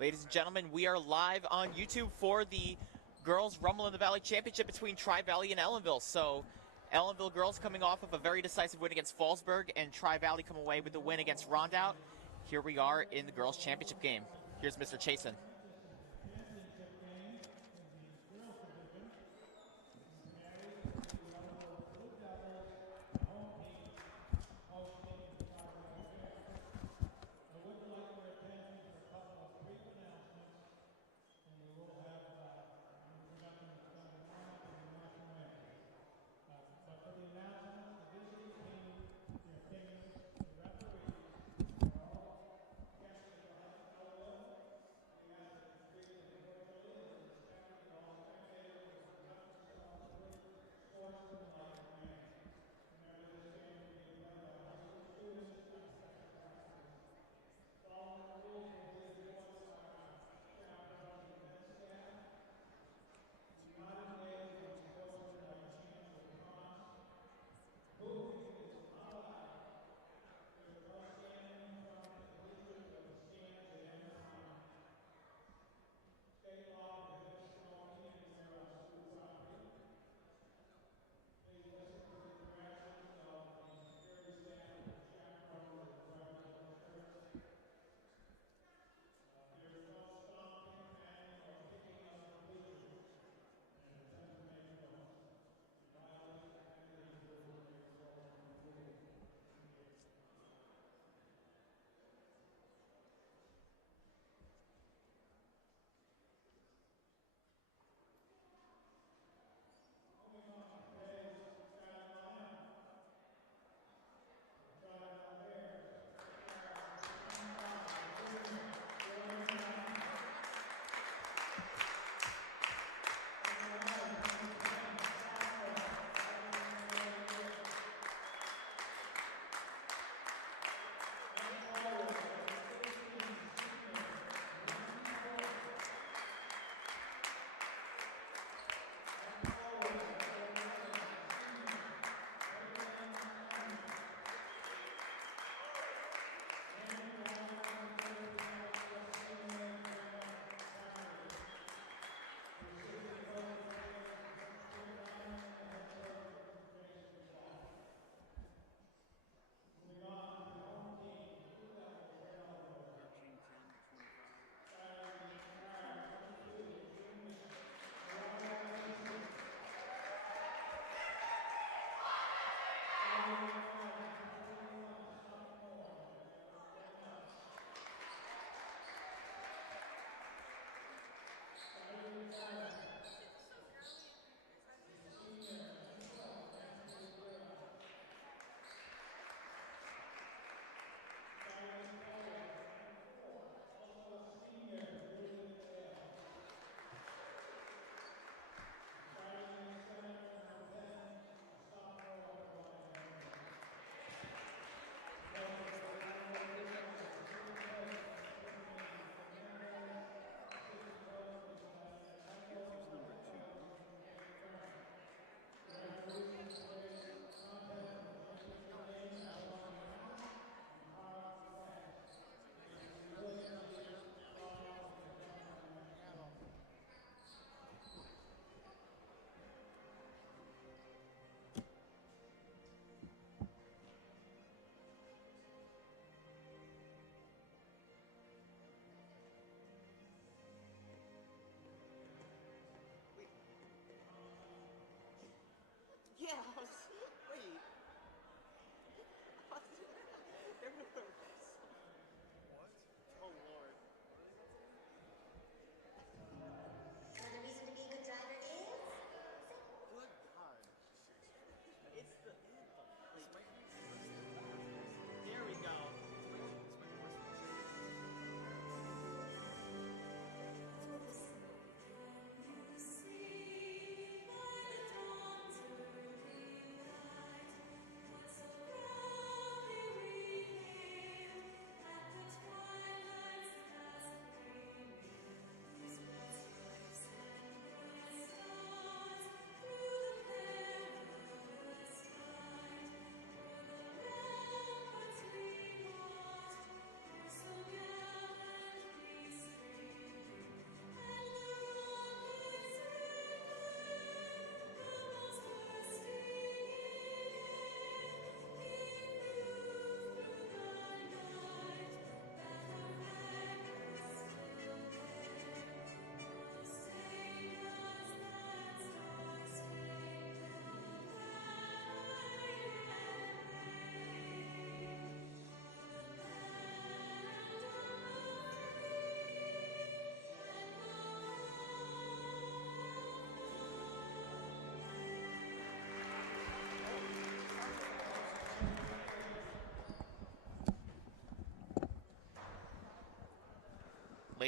Ladies and gentlemen, we are live on YouTube for the Girls Rumble in the Valley Championship between Tri-Valley and Ellenville. So, Ellenville girls coming off of a very decisive win against Fallsburg, and Tri-Valley come away with the win against Rondout. Here we are in the girls' championship game. Here's Mr. Chasen.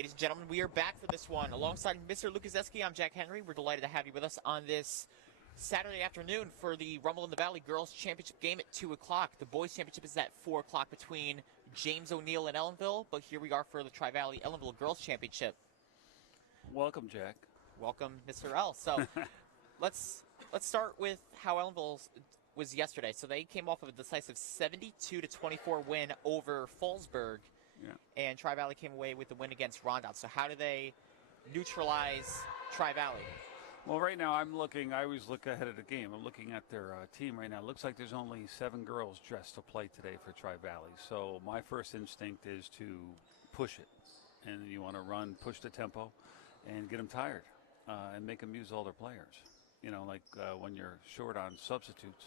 Ladies and gentlemen, we are back for this one. Alongside Mr. Lukaseski, I'm Jack Henry. We're delighted to have you with us on this Saturday afternoon for the Rumble in the Valley Girls Championship game at 2 o'clock. The Boys Championship is at 4 o'clock between James O'Neill and Ellenville, but here we are for the Tri-Valley Ellenville Girls Championship. Welcome, Jack. Welcome, Mr. L. So let's start with how Ellenville was yesterday. So they came off of a decisive 72-24 win over Fallsburg. Yeah. And Tri-Valley came away with the win against Rondout. So how do they neutralize Tri-Valley? Well, right now I always look ahead of the game. I'm looking at their team right now. It looks like there's only 7 girls dressed to play today for Tri-Valley. So my first instinct is to push it. And you want to run, push the tempo, and get them tired and make them use all their players. You know, like when you're short on substitutes.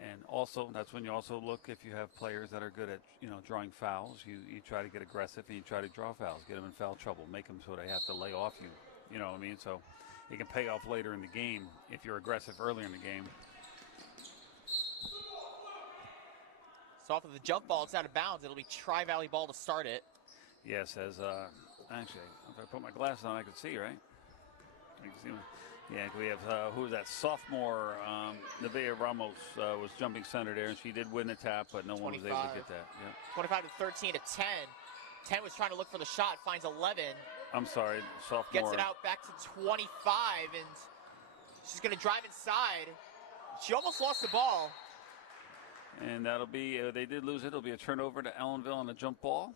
And also, that's when you also look if you have players that are good at, drawing fouls. You try to get aggressive and you try to draw fouls, get them in foul trouble, make them so they have to lay off you. You know what I mean? So it can pay off later in the game if you're aggressive earlier in the game. So off of the jump ball, it's out of bounds. It'll be Tri-Valley ball to start it. Yes, actually, if I put my glasses on, I can see, right? I can see. Yeah, we have, who was that, sophomore, Nevaeh Ramos was jumping center there, and she did win the tap, but no one was able to get that. Yeah. 25-13 to 10. 10 was trying to look for the shot, finds 11. I'm sorry, sophomore. Gets it out back to 25, and she's going to drive inside. She almost lost the ball. And that'll be, they did lose it. It'll be a turnover to Ellenville on a jump ball,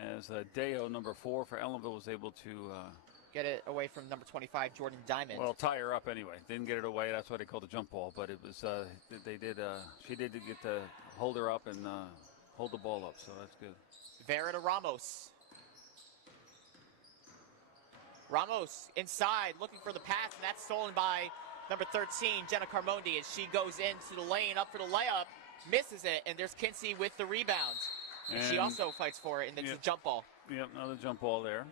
as Deo, number 4 for Ellenville, was able to get it away from number 25, Jordan Diamond. Well, tie her up anyway. Didn't get it away. That's why they called it jump ball. But it was, she did get to hold her up and hold the ball up. So that's good. Vera to Ramos. Ramos inside looking for the pass, and that's stolen by number 13, Jenna Carmondi, as she goes into the lane up for the layup, misses it, and there's Kinsey with the rebound. And she also fights for it, and it's a jump ball. Yep, another jump ball there.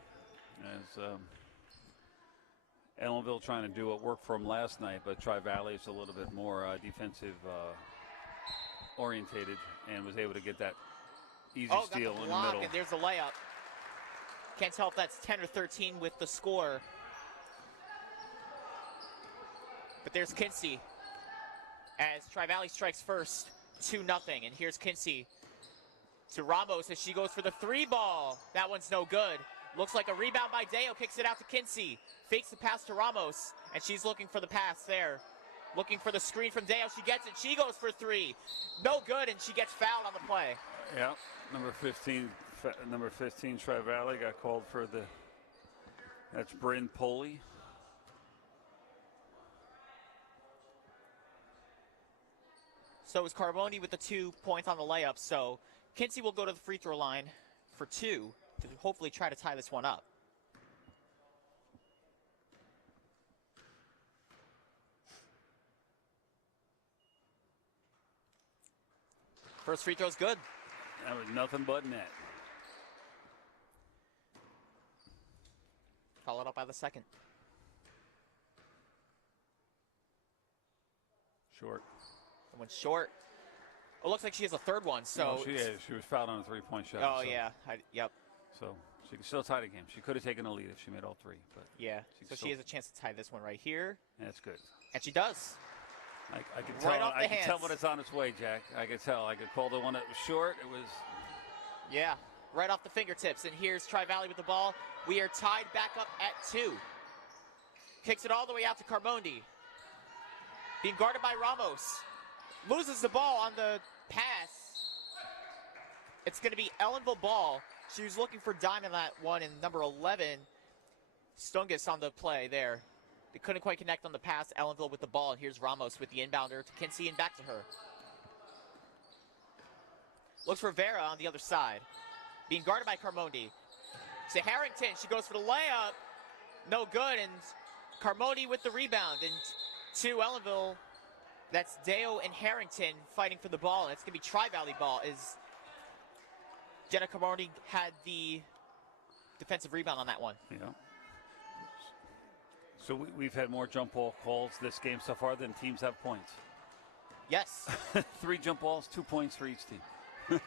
As Ellenville trying to do what worked for them last night, but Tri-Valley is a little bit more defensive orientated and was able to get that easy steal in the middle. And there's the layup. Can't tell if that's 10 or 13 with the score. But there's Kinsey as Tri-Valley strikes first, 2-0. And here's Kinsey to Ramos as she goes for the 3 ball. That one's no good. Looks like a rebound by Deo, kicks it out to Kinsey. Fakes the pass to Ramos, and she's looking for the pass there. Looking for the screen from Deo, she gets it, she goes for 3. No good, and she gets fouled on the play. Yeah, number 15 Tri-Valley got called for that's Bryn Poley. So is Carboni with the 2 points on the layup, so Kinsey will go to the free throw line for 2. To hopefully try to tie this one up. First free throw's good. That was nothing but net. Followed up by the second. Short. The one's short. It looks like she has a third one, so... No, she was fouled on a 3-point shot. Oh, so. yeah. Yep. So she can still tie the game. She could have taken a lead if she made all 3. But yeah, so she has a chance to tie this one right here. That's good. And she does. I can tell. Right off the I can hands. tell when it's on its way, Jack. I can tell. I could call the one that was short. It was. Yeah, right off the fingertips. And here's Tri-Valley with the ball. We are tied back up at 2. Kicks it all the way out to Carmondi. Being guarded by Ramos. Loses the ball on the pass. It's going to be Ellenville ball. She was looking for Diamond that one, and number 11, Stungus on the play there. They couldn't quite connect on the pass. Ellenville with the ball, and here's Ramos with the inbounder to Kinsey and back to her. Looks for Vera on the other side. Being guarded by Carmondi. To Harrington, she goes for the layup. No good, and Carmondi with the rebound. And to Ellenville, that's Deo and Harrington fighting for the ball. And it's going to be Tri-Valley ball as Jenna Carmondi had the defensive rebound on that one. Yeah. So we've had more jump ball calls this game so far than teams have points. Yes. 3 jump balls, 2 points for each team.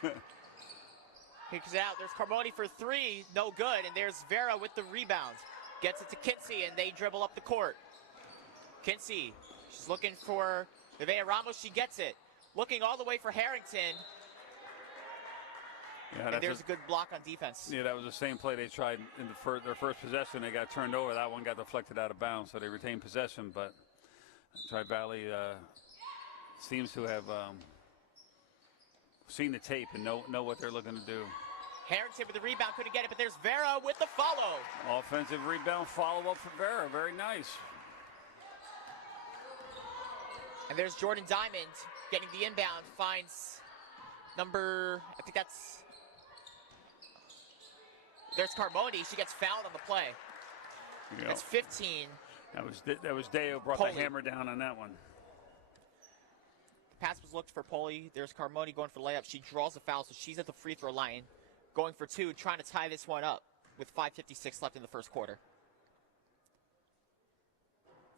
Kicks it out. There's Carmoni for three. No good. And there's Vera with the rebound. Gets it to Kinsey, and they dribble up the court. Kinsey, she's looking for Nevaeh Ramos. She gets it. Looking all the way for Harrington. Yeah, and there's a good block on defense. Yeah, that was the same play they tried in their first possession. They got turned over. That one got deflected out of bounds, so they retained possession. But Tri-Valley seems to have seen the tape and know what they're looking to do. Harrington with the rebound, couldn't get it, but there's Vera with the follow. Offensive rebound follow-up for Vera. Very nice. And there's Jordan Diamond getting the inbound, finds number, I think there's Carmoni. She gets fouled on the play. Yep. That's 15. That was Deo brought the hammer down on that one. The pass was looked for Poli. There's Carmoni going for layup. She draws a foul, so she's at the free throw line, going for two, trying to tie this one up with 5:56 left in the first quarter.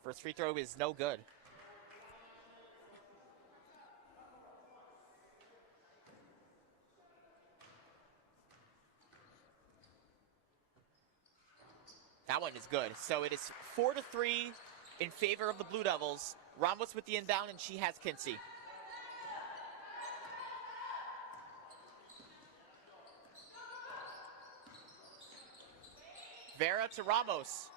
First free throw is no good. That one is good. So it is 4-3 in favor of the Blue Devils. Ramos with the inbound, and she has Kinsey. Vera to Ramos.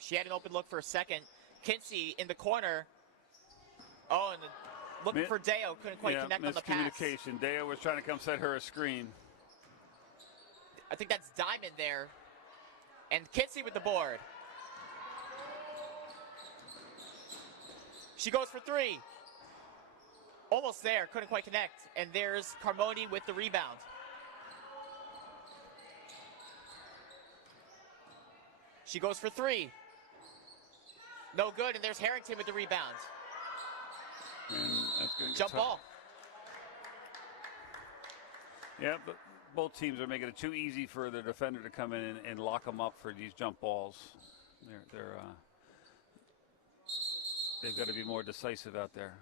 She had an open look for a second. Kinsey in the corner. Oh, and looking for Deo. Couldn't quite connect on the pass. Miscommunication. Deo was trying to come set her a screen. I think that's Diamond there. And Kinsey with the board. She goes for three. Almost there, couldn't quite connect. And there's Carmoni with the rebound. She goes for three. No good, and there's Harrington with the rebound. And that's gonna Jump ball. Yeah, but both teams are making it too easy for the defender to come in and lock them up for these jump balls. They've got to be more decisive out there.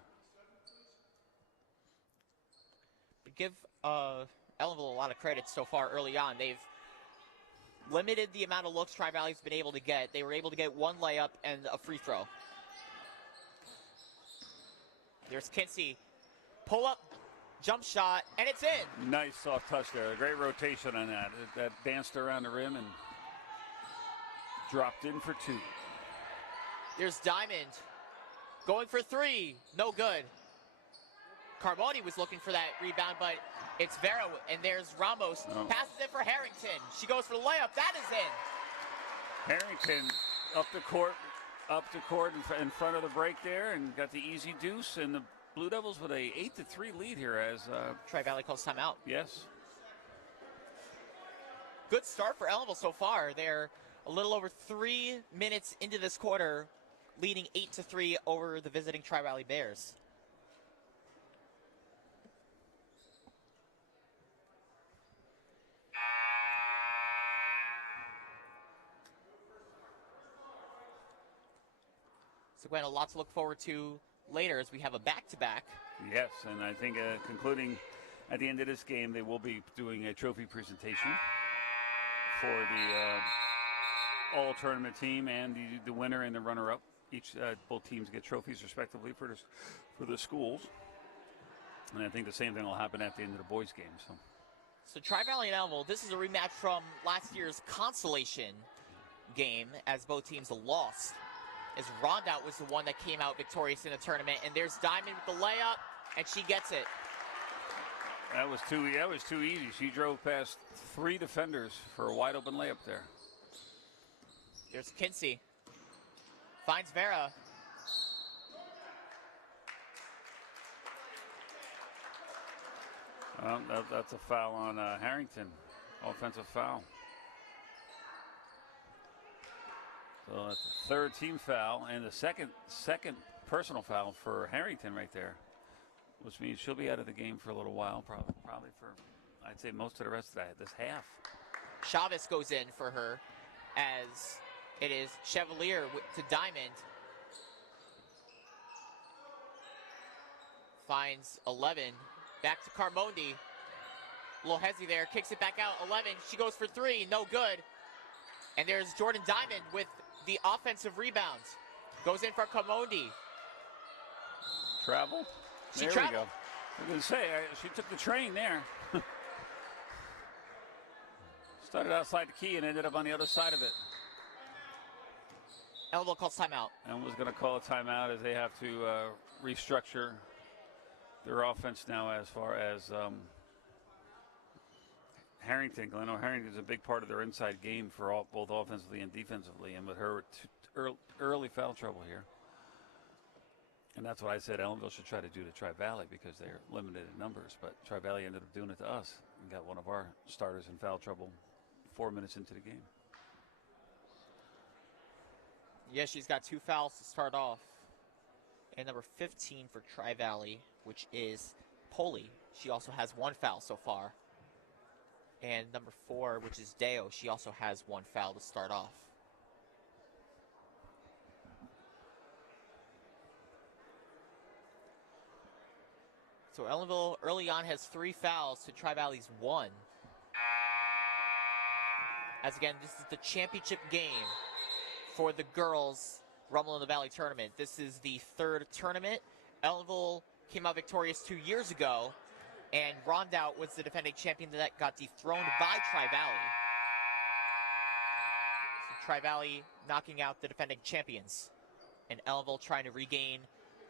But give Ellenville a lot of credit so far early on. They've limited the amount of looks Tri-Valley's been able to get. They were able to get one layup and a free throw. There's Kinsey. Pull up. Jump shot, and it's in. Nice soft touch there. A great rotation on that. That danced around the rim and dropped in for two. There's Diamond going for three. No good. Carmoni was looking for that rebound, but it's Vera, and there's Ramos. Oh. Passes it for Harrington. She goes for the layup. That is in. Harrington up the court in front of the break there and got the easy deuce, and the Blue Devils with a 8-3 lead here as Tri-Valley calls timeout. Yes. Good start for Ellenville so far. They're a little over 3 minutes into this quarter, leading 8-3 over the visiting Tri-Valley Bears. So Gwen, a lot to look forward to later as we have a back-to-back. Yes, and I think concluding at the end of this game, they will be doing a trophy presentation for the all-tournament team and the winner and the runner-up. Both teams get trophies respectively for the schools. And I think the same thing will happen at the end of the boys' game. So Tri-Valley and Ellenville, this is a rematch from last year's consolation game as both teams lost. As Rondout was the one that came out victorious in the tournament. And there's Diamond with the layup, and she gets it. That was too easy. She drove past 3 defenders for a wide open layup there. There's Kinsey. Finds Vera. That's a foul on Harrington. Offensive foul. So that's the third team foul and the second personal foul for Harrington right there, which means she'll be out of the game for a little while, probably for, I'd say, most of the rest of this half. Chavez goes in for her as it is Chevalier to Diamond. Finds 11. Back to Carmoni. A little hezzy there, kicks it back out. 11, she goes for 3, no good. And there's Jordan Diamond with the offensive rebound. Goes in for Carmondi. Travel? She there traveled. we go. I was going to say, she took the train there. Started outside the key and ended up on the other side of it. Ellenville calls timeout. And was going to call a timeout as they have to restructure their offense now as far as Harrington. Gleno Harrington is a big part of their inside game for both offensively and defensively. And with her early foul trouble here. And that's what I said Ellenville should try to do to Tri-Valley because they're limited in numbers. But Tri-Valley ended up doing it to us and got one of our starters in foul trouble 4 minutes into the game. Yeah, she's got 2 fouls to start off. And number 15 for Tri-Valley, which is Poli. She also has 1 foul so far. And number 4, which is Deo, she also has 1 foul to start off. So Ellenville early on has 3 fouls to Tri-Valley's 1. As again, this is the championship game for the girls Rumble in the Valley tournament. This is the 3rd tournament. Ellenville came out victorious 2 years ago, and Rondout was the defending champion that got dethroned by Tri-Valley. So Tri-Valley knocking out the defending champions, and Ellenville trying to regain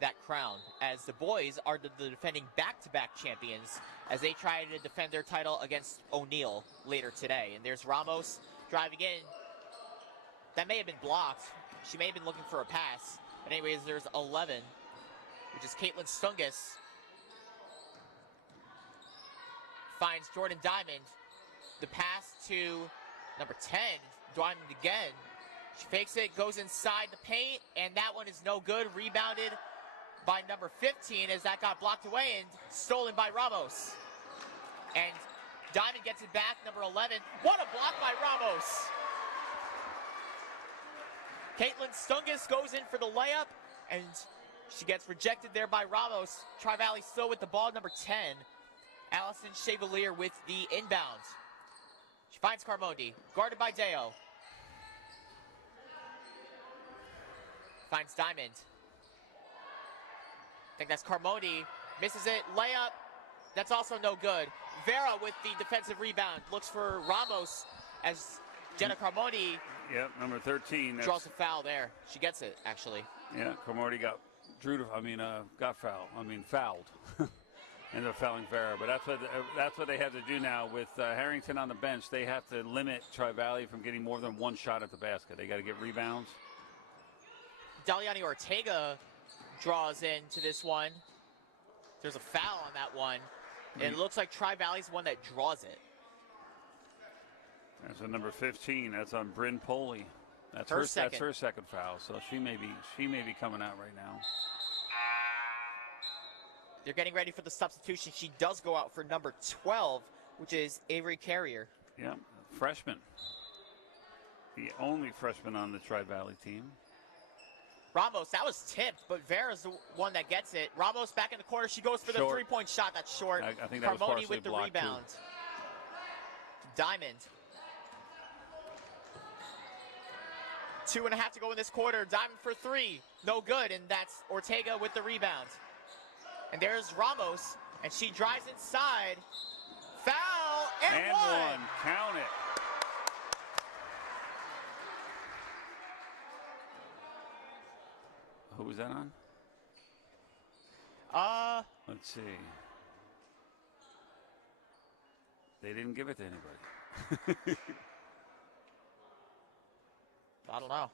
that crown, as the boys are the defending back-to-back champions as they try to defend their title against O'Neill later today. And there's Ramos driving in. That may have been blocked. She may have been looking for a pass. But anyways, there's 11, which is Caitlin Stungus. Finds Jordan Diamond. The pass to number 10, Diamond again. She fakes it, goes inside the paint, and that one is no good. Rebounded by number 15 as that got blocked away and stolen by Ramos. And Diamond gets it back, number 11. What a block by Ramos! Caitlin Stungus goes in for the layup, and she gets rejected there by Ramos. Tri-Valley still with the ball, number 10. Allison Chevalier with the inbound. She finds Carmondi, guarded by Deo. Finds Diamond. I think that's Carmondi. Misses it. Layup. That's also no good. Vera with the defensive rebound. Looks for Ramos as Jenna Carmondi. Yep, number 13. Draws a foul there. She gets it, actually. Yeah, Carmondi got fouled. Ended up fouling Vera. But that's what they have to do now with Harrington on the bench. They have to limit Tri-Valley from getting more than 1 shot at the basket. They got to get rebounds. Daliani Ortega draws into this one. There's a foul on that one. And it looks like Tri-Valley's the one that draws it. That's a number 15. That's on Bryn Poli. That's her second. That's her second foul. So she may be coming out right now. They're getting ready for the substitution. She does go out for number 12, which is Avery Carrier. Yeah, freshman. The only freshman on the Tri-Valley team. Ramos, that was tipped, but Vera's the one that gets it. Ramos back in the corner. She goes for the three-point shot. That's short. I think that was partially with the blocked rebound. Too. Diamond. 2.5 to go in this quarter. Diamond for 3. No good, and that's Ortega with the rebound. And there's Ramos, and she drives inside. Foul, and one. Count it. Who was that on? Let's see. They didn't give it to anybody. I don't know.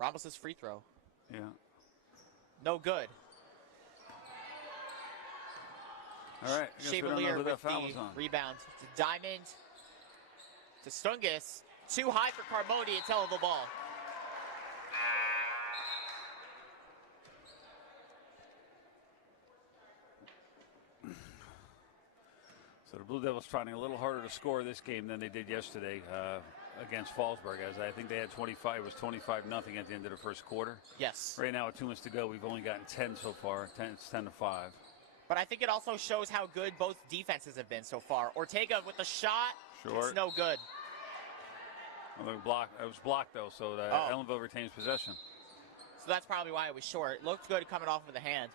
Ramos's free throw. Yeah. No good. All right. Chevalier with the rebound to Diamond. To Stungus. Too high for Carmody. It's hell of a ball. So the Blue Devils trying a little harder to score this game than they did yesterday against Fallsburg. As I think they had 25. It was 25-0 at the end of the first quarter. Yes. Right now, with 2 minutes to go, we've only gotten 10 so far. It's 10-5. But I think it also shows how good both defenses have been so far. Ortega with the shot. Short. It's no good. Well, it was blocked, though, so that Ellenville retains possession. So that's probably why it was short. It looked good coming off of the hand.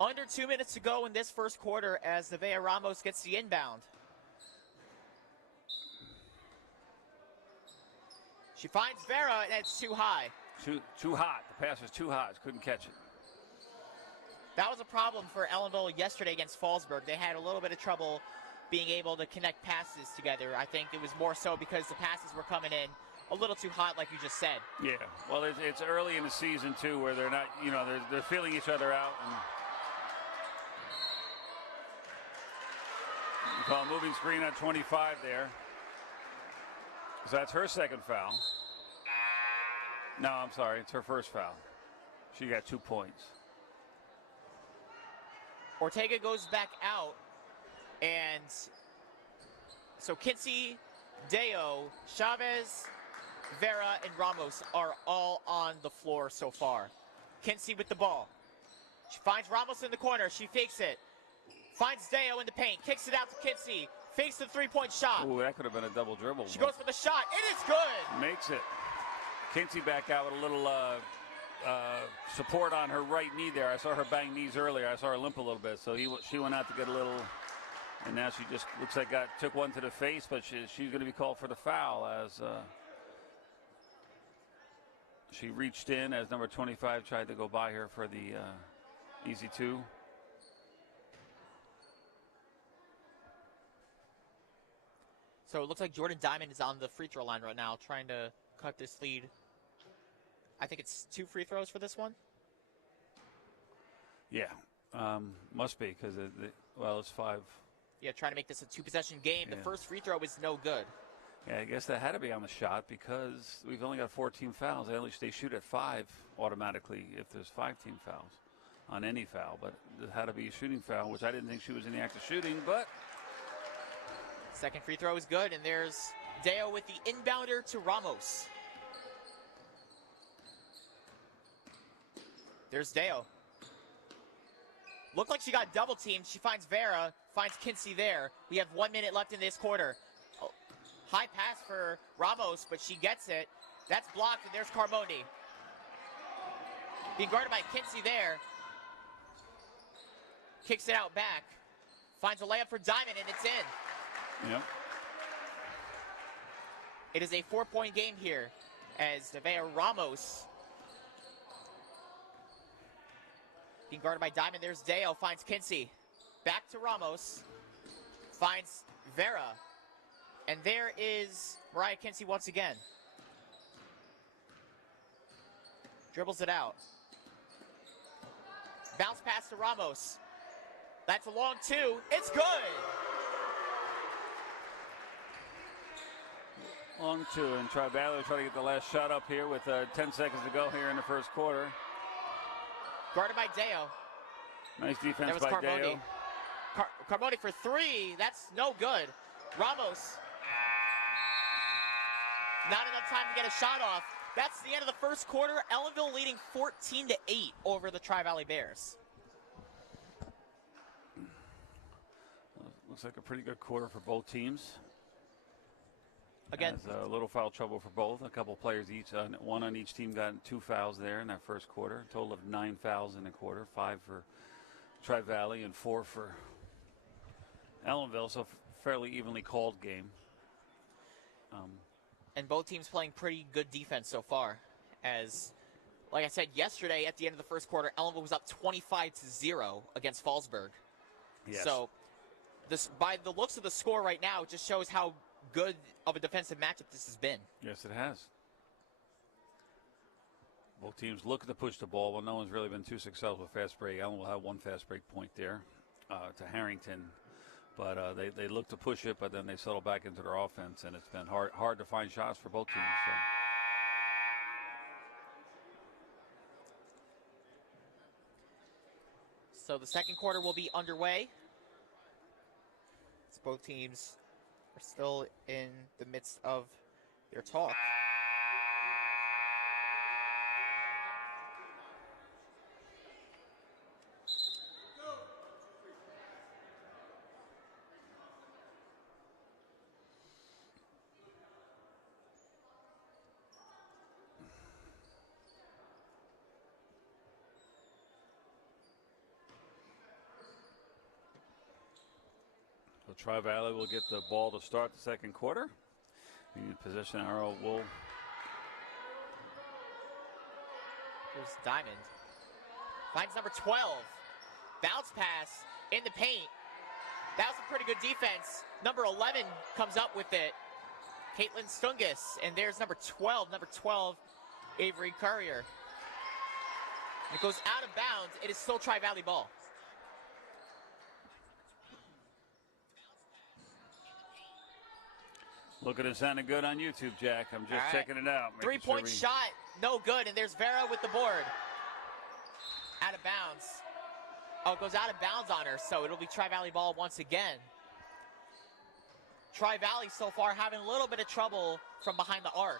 Under 2 minutes to go in this first quarter as Nevaeh Ramos gets the inbound. She finds Vera, and it's too high. Too hot. The pass was too hot. Couldn't catch it. That was a problem for Ellenville yesterday against Fallsburg. They had a little bit of trouble being able to connect passes together. I think it was more so because the passes were coming in a little too hot, like you just said. Yeah, well, it's early in the season, too, where they're not, they're feeling each other out. And you call a moving screen on 25 there. So that's her second foul. No, I'm sorry, it's her first foul. She got 2 points. Ortega goes back out, and so Kinsey, Deo, Chavez, Vera, and Ramos are all on the floor so far. Kinsey with the ball. She finds Ramos in the corner. She fakes it. Finds Deo in the paint. Kicks it out to Kinsey. Fakes the three-point shot. Ooh, that could have been a double dribble. She goes for the shot. It is good. Makes it. Kinsey back out with a little support on her right knee there. I saw her bang knees earlier. I saw her limp a little bit. So she went out to get a little, and now she just looks like took one to the face, but she's going to be called for the foul as she reached in as number 25 tried to go by her for the easy two. So it looks like Jordan Diamond is on the free throw line right now trying to cut this lead. I think it's 2 free throws for this one. Yeah, must be because it's 5. Yeah, trying to make this a 2-possession game. Yeah. The first free throw is no good. Yeah, I guess that had to be on the shot because we've only got 14 fouls. At least they shoot at 5 automatically if there's 5 team fouls on any foul. But it had to be a shooting foul, which I didn't think she was in the act of shooting. But second free throw is good, and there's Deo with the inbounder to Ramos. There's Deo. Looked like she got double teamed. She finds Vera, finds Kinsey there. We have 1 minute left in this quarter. High pass for Ramos, but she gets it. That's blocked, and there's Carmoni. Being guarded by Kinsey there. Kicks it out back. Finds a layup for Diamond, and it's in. Yep. It is a 4-point game here as Nevaeh Ramos being guarded by Diamond. There's Deo, finds Kinsey. Back to Ramos. Finds Vera. And there is Mariah Kinsey once again. Dribbles it out. Bounce pass to Ramos. That's a long 2. It's good! Long 2, and Tri-Valley trying to get the last shot up here with 10 seconds to go here in the first quarter. Guarded by Deo. Nice defense that was by Carmoni. Deo. Carmoni for 3. That's no good. Ramos. Not enough time to get a shot off. That's the end of the first quarter. Ellenville leading 14-8 over the Tri-Valley Bears. Looks like a pretty good quarter for both teams. Again, a little foul trouble for both. A couple players each, one on each team got 2 fouls there in that first quarter. A total of 9 fouls in the quarter, 5 for Tri-Valley and 4 for Ellenville. So fairly evenly called game. And both teams playing pretty good defense so far. As, like I said yesterday, at the end of the first quarter, Ellenville was up 25-0 against Fallsburg. Yes. So, by the looks of the score right now, it just shows how good of a defensive matchup this has been. Yes, it has. Both teams looking to push the ball. Well, no one's really been too successful with fast break. Ellenville will have 1 fast break point there to Harrington. But they look to push it, but then they settle back into their offense, and it's been hard to find shots for both teams. So the second quarter will be underway. As both teams are still in the midst of their talk. So Tri-Valley will get the ball to start the second quarter. The possession arrow will. Here's Diamond. Finds number 12. Bounce pass in the paint. That was a pretty good defense. Number 11 comes up with it. Caitlin Stungus. And there's number 12. Number 12, Avery Courier. It goes out of bounds. It is still Tri-Valley ball. Looking at sounding good on YouTube, Jack. I'm just checking it out. Three-point shot, no good. And there's Vera with the board. Out of bounds. Oh, it goes out of bounds on her, so it'll be Tri-Valley ball once again. Tri-Valley so far having a little bit of trouble from behind the arc.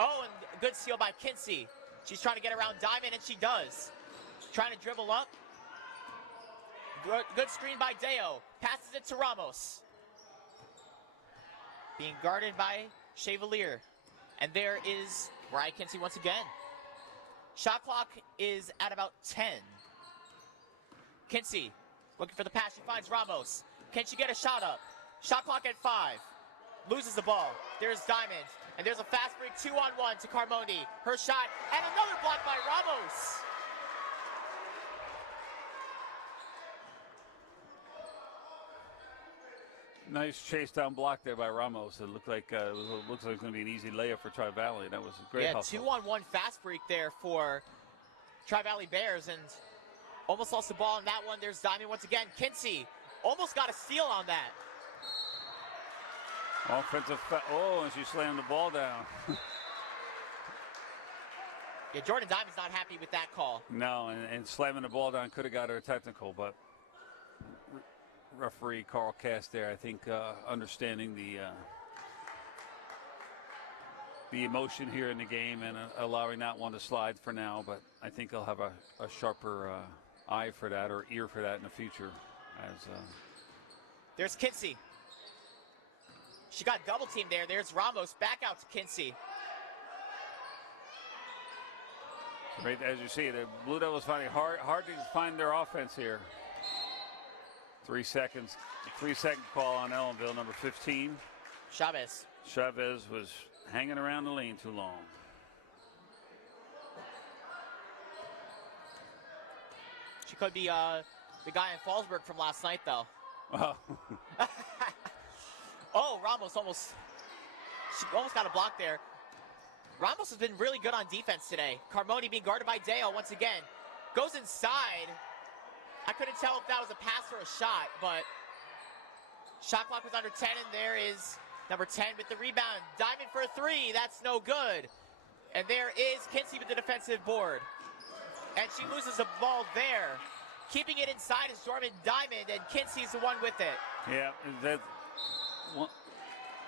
Oh, and good steal by Kinsey. She's trying to get around Diamond, and she does. Trying to dribble up. Good screen by Deo. Passes it to Ramos. Being guarded by Chevalier. And there is Mariah Kinsey once again. Shot clock is at about 10. Kinsey looking for the pass. She finds Ramos. Can she get a shot up? Shot clock at 5. Loses the ball. There's Diamond. And there's a fast break 2-on-1 to Carmoni. Her shot. And another block by Ramos. Nice chase down block there by Ramos. It looked like looks like it's going to be an easy layup for Tri-Valley. That was a great hustle. 2-on-1 fast break there for Tri-Valley Bears, and almost lost the ball on that one. There's Diamond once again. Kinsey almost got a steal on that. Offensive and she slammed the ball down. Yeah, Jordan Diamond's not happy with that call. No, and slamming the ball down could have got her a technical, but referee Carl Cast there, I think, understanding the emotion here in the game and allowing that one to slide for now. But I think they'll have a sharper eye for that or ear for that in the future. As there's Kinsey. She got double teamed there. There's Ramos back out to Kinsey. Right, as you see, the Blue Devils finding hard to find their offense here. 3 seconds. 3-second call on Ellenville, number 15. Chavez. Chavez was hanging around the lane too long. She could be the guy in Fallsburg from last night, though. Oh. Oh, Ramos she almost got a block there. Ramos has been really good on defense today. Carmoni being guarded by Dale once again. Goes inside. I couldn't tell if that was a pass or a shot, but shot clock was under 10, and there is number 10 with the rebound. Diamond for a 3. That's no good. And there is Kinsey with the defensive board. And she loses the ball there. Keeping it inside is Jordan Diamond, and Kinsey's the one with it. Yeah, that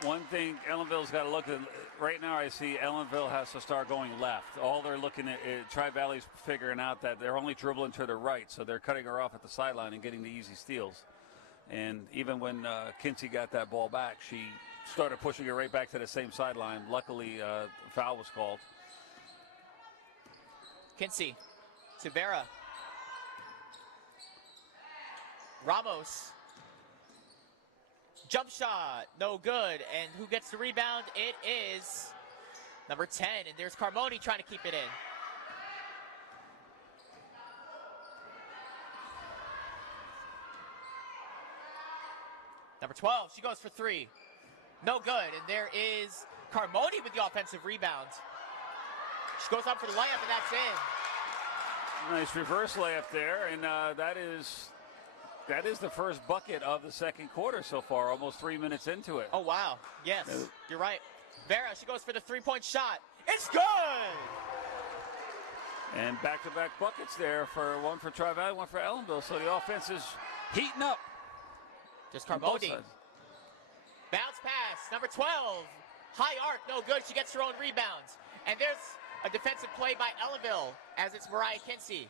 one thing Ellenville's got to look at. Right now I see Ellenville has to start going left. All they're looking at, Tri-Valley's figuring out that they're only dribbling to the right, so they're cutting her off at the sideline and getting the easy steals. And even when Kinsey got that ball back, she started pushing it right back to the same sideline. Luckily, foul was called. Kinsey to Vera. Ramos. Jump shot, no good. And who gets the rebound? It is number 10. And there's Carmoni trying to keep it in. Number 12, she goes for 3. No good. And there is Carmoni with the offensive rebound. She goes up for the layup, and that's in. Nice reverse layup there, and that is the first bucket of the second quarter so far, almost 3 minutes into it. Oh, wow. Yes, you're right. Vera, she goes for the 3-point shot. It's good! And back-to-back buckets there, one for Tri-Valley, one for Ellenville, so the offense is heating up. Just Carmoni. Bounce pass, number 12. High arc, no good. She gets her own rebound. And there's a defensive play by Ellenville, as it's Mariah Kinsey.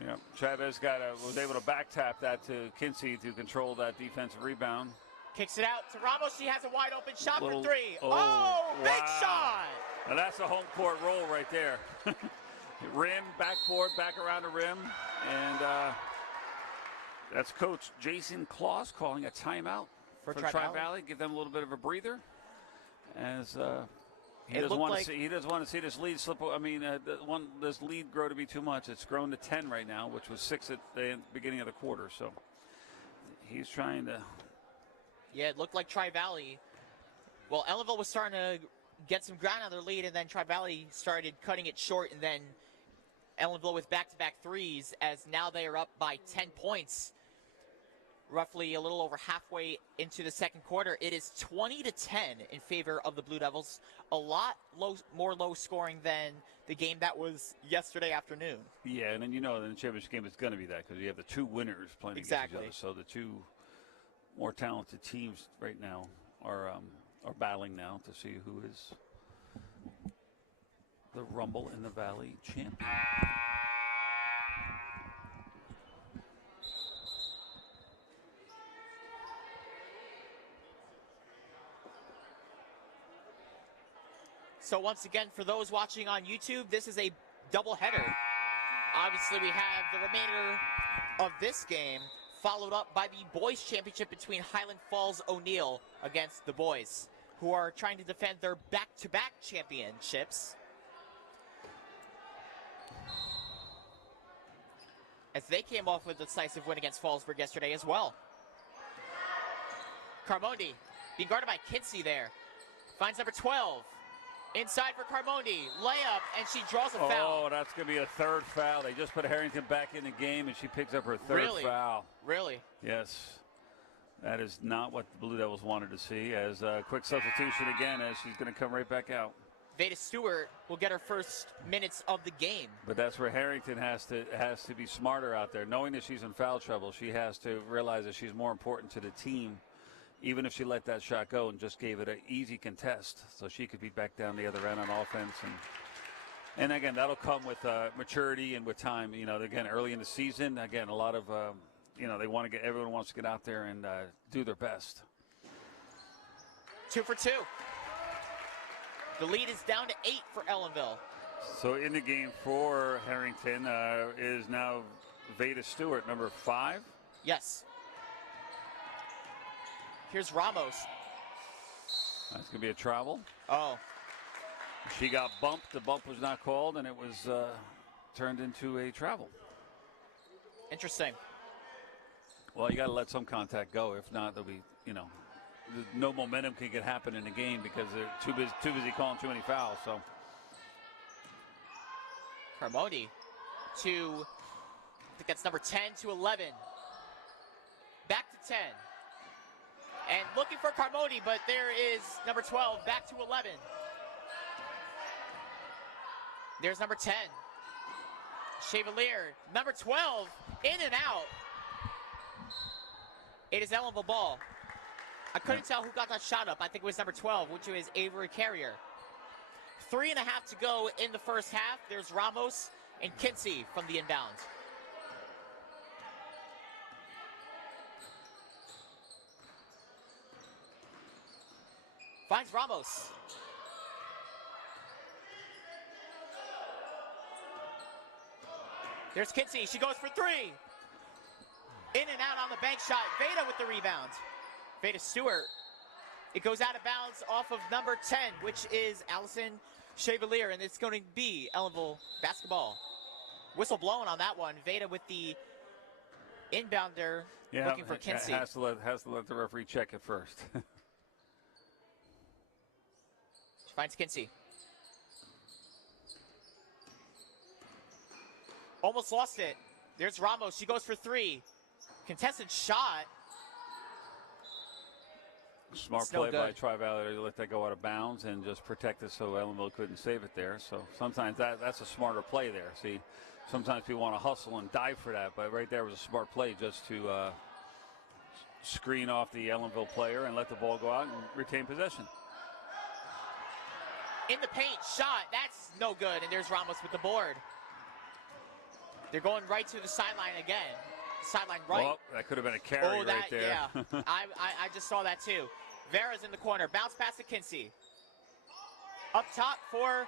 Yeah, Chavez was able to back tap that to Kinsey to control that defensive rebound. Kicks it out to Ramos. She has a wide open shot for 3. Big shot! Now that's a home court roll right there. Rim, backboard, back around the rim, and That's Coach Jason Claus calling a timeout for Tri-Valley. Give them a little bit of a breather, as he doesn't want to see this lead slip. I mean, this lead grow to be too much. It's grown to 10 right now, which was 6 at the beginning of the quarter. So he's trying to. Yeah, it looked like Tri-Valley. Well, Ellenville was starting to get some ground on their lead, and then Tri-Valley started cutting it short, and then Ellenville with back-to-back threes, as now they are up by 10 points. Roughly a little over halfway into the second quarter. It is 20-10 in favor of the Blue Devils. A lot more low scoring than the game that was yesterday afternoon. Yeah, and then in the championship game it's going to be that, because you have the two winners playing against each other. So the two more talented teams right now are battling now to see who is the Rumble in the Valley champion. So once again, for those watching on YouTube, this is a doubleheader. Obviously, we have the remainder of this game followed up by the boys' championship between Highland Falls O'Neill against the boys, who are trying to defend their back-to-back championships. As they came off with a decisive win against Fallsburg yesterday as well. Carmondi being guarded by Kinsey there. Finds number 12. Inside for Carmondi, layup, and she draws a foul. Oh, that's going to be a third foul. They just put Harrington back in the game, and she picks up her third foul. Really? Yes. That is not what the Blue Devils wanted to see. As a quick substitution again, as she's going to come right back out. Veda Stewart will get her first minutes of the game. But that's where Harrington has to be smarter out there. Knowing that she's in foul trouble, she has to realize that she's more important to the team, even if she let that shot go and just gave it an easy contest, so she could be back down the other end on offense. And again, that'll come with maturity and with time. Again, early in the season, again, a lot of, everyone wants to get out there and do their best. 2 for 2. The lead is down to 8 for Ellenville. So in the game for Harrington is now Veda Stewart, number 5. Yes. Here's Ramos. That's going to be a travel. Oh. She got bumped. The bump was not called, and it was turned into a travel. Interesting. Well, you got to let some contact go. If not, there'll be, no momentum can happen in the game because they're too busy calling too many fouls. So Carmody I think that's number 10 to 11. Back to 10. And looking for Carmody, but there is number 12 back to 11. There's number 10. Chevalier, number 12, in and out. It is Ellenville ball. I couldn't tell who got that shot up. I think it was number 12, which was Avery Carrier. 3.5 to go in the first half. There's Ramos and Kinsey from the inbound. Finds Ramos. There's Kinsey. She goes for 3. In and out on the bank shot. Veda with the rebound. Veda Stewart. It goes out of bounds off of number 10, which is Allison Chevalier, and it's going to be Ellenville basketball. Whistle blown on that one. Veda with the inbounder, looking for Kinsey. Has to let the referee check it first. She finds Kinsey. Almost lost it. There's Ramos. She goes for 3. Contested shot. Smart play by Tri-Valley to let that go out of bounds and just protect it so Ellenville couldn't save it there. So sometimes that's a smarter play there. See, sometimes people want to hustle and dive for that, but right there was a smart play just to screen off the Ellenville player and let the ball go out and retain possession. In the paint, shot. That's no good, and there's Ramos with the board. They're going right to the sideline again. Sideline right. Oh, that could have been a carry right there. Yeah. I just saw that too. Vera's in the corner. Bounce pass to Kinsey. Up top for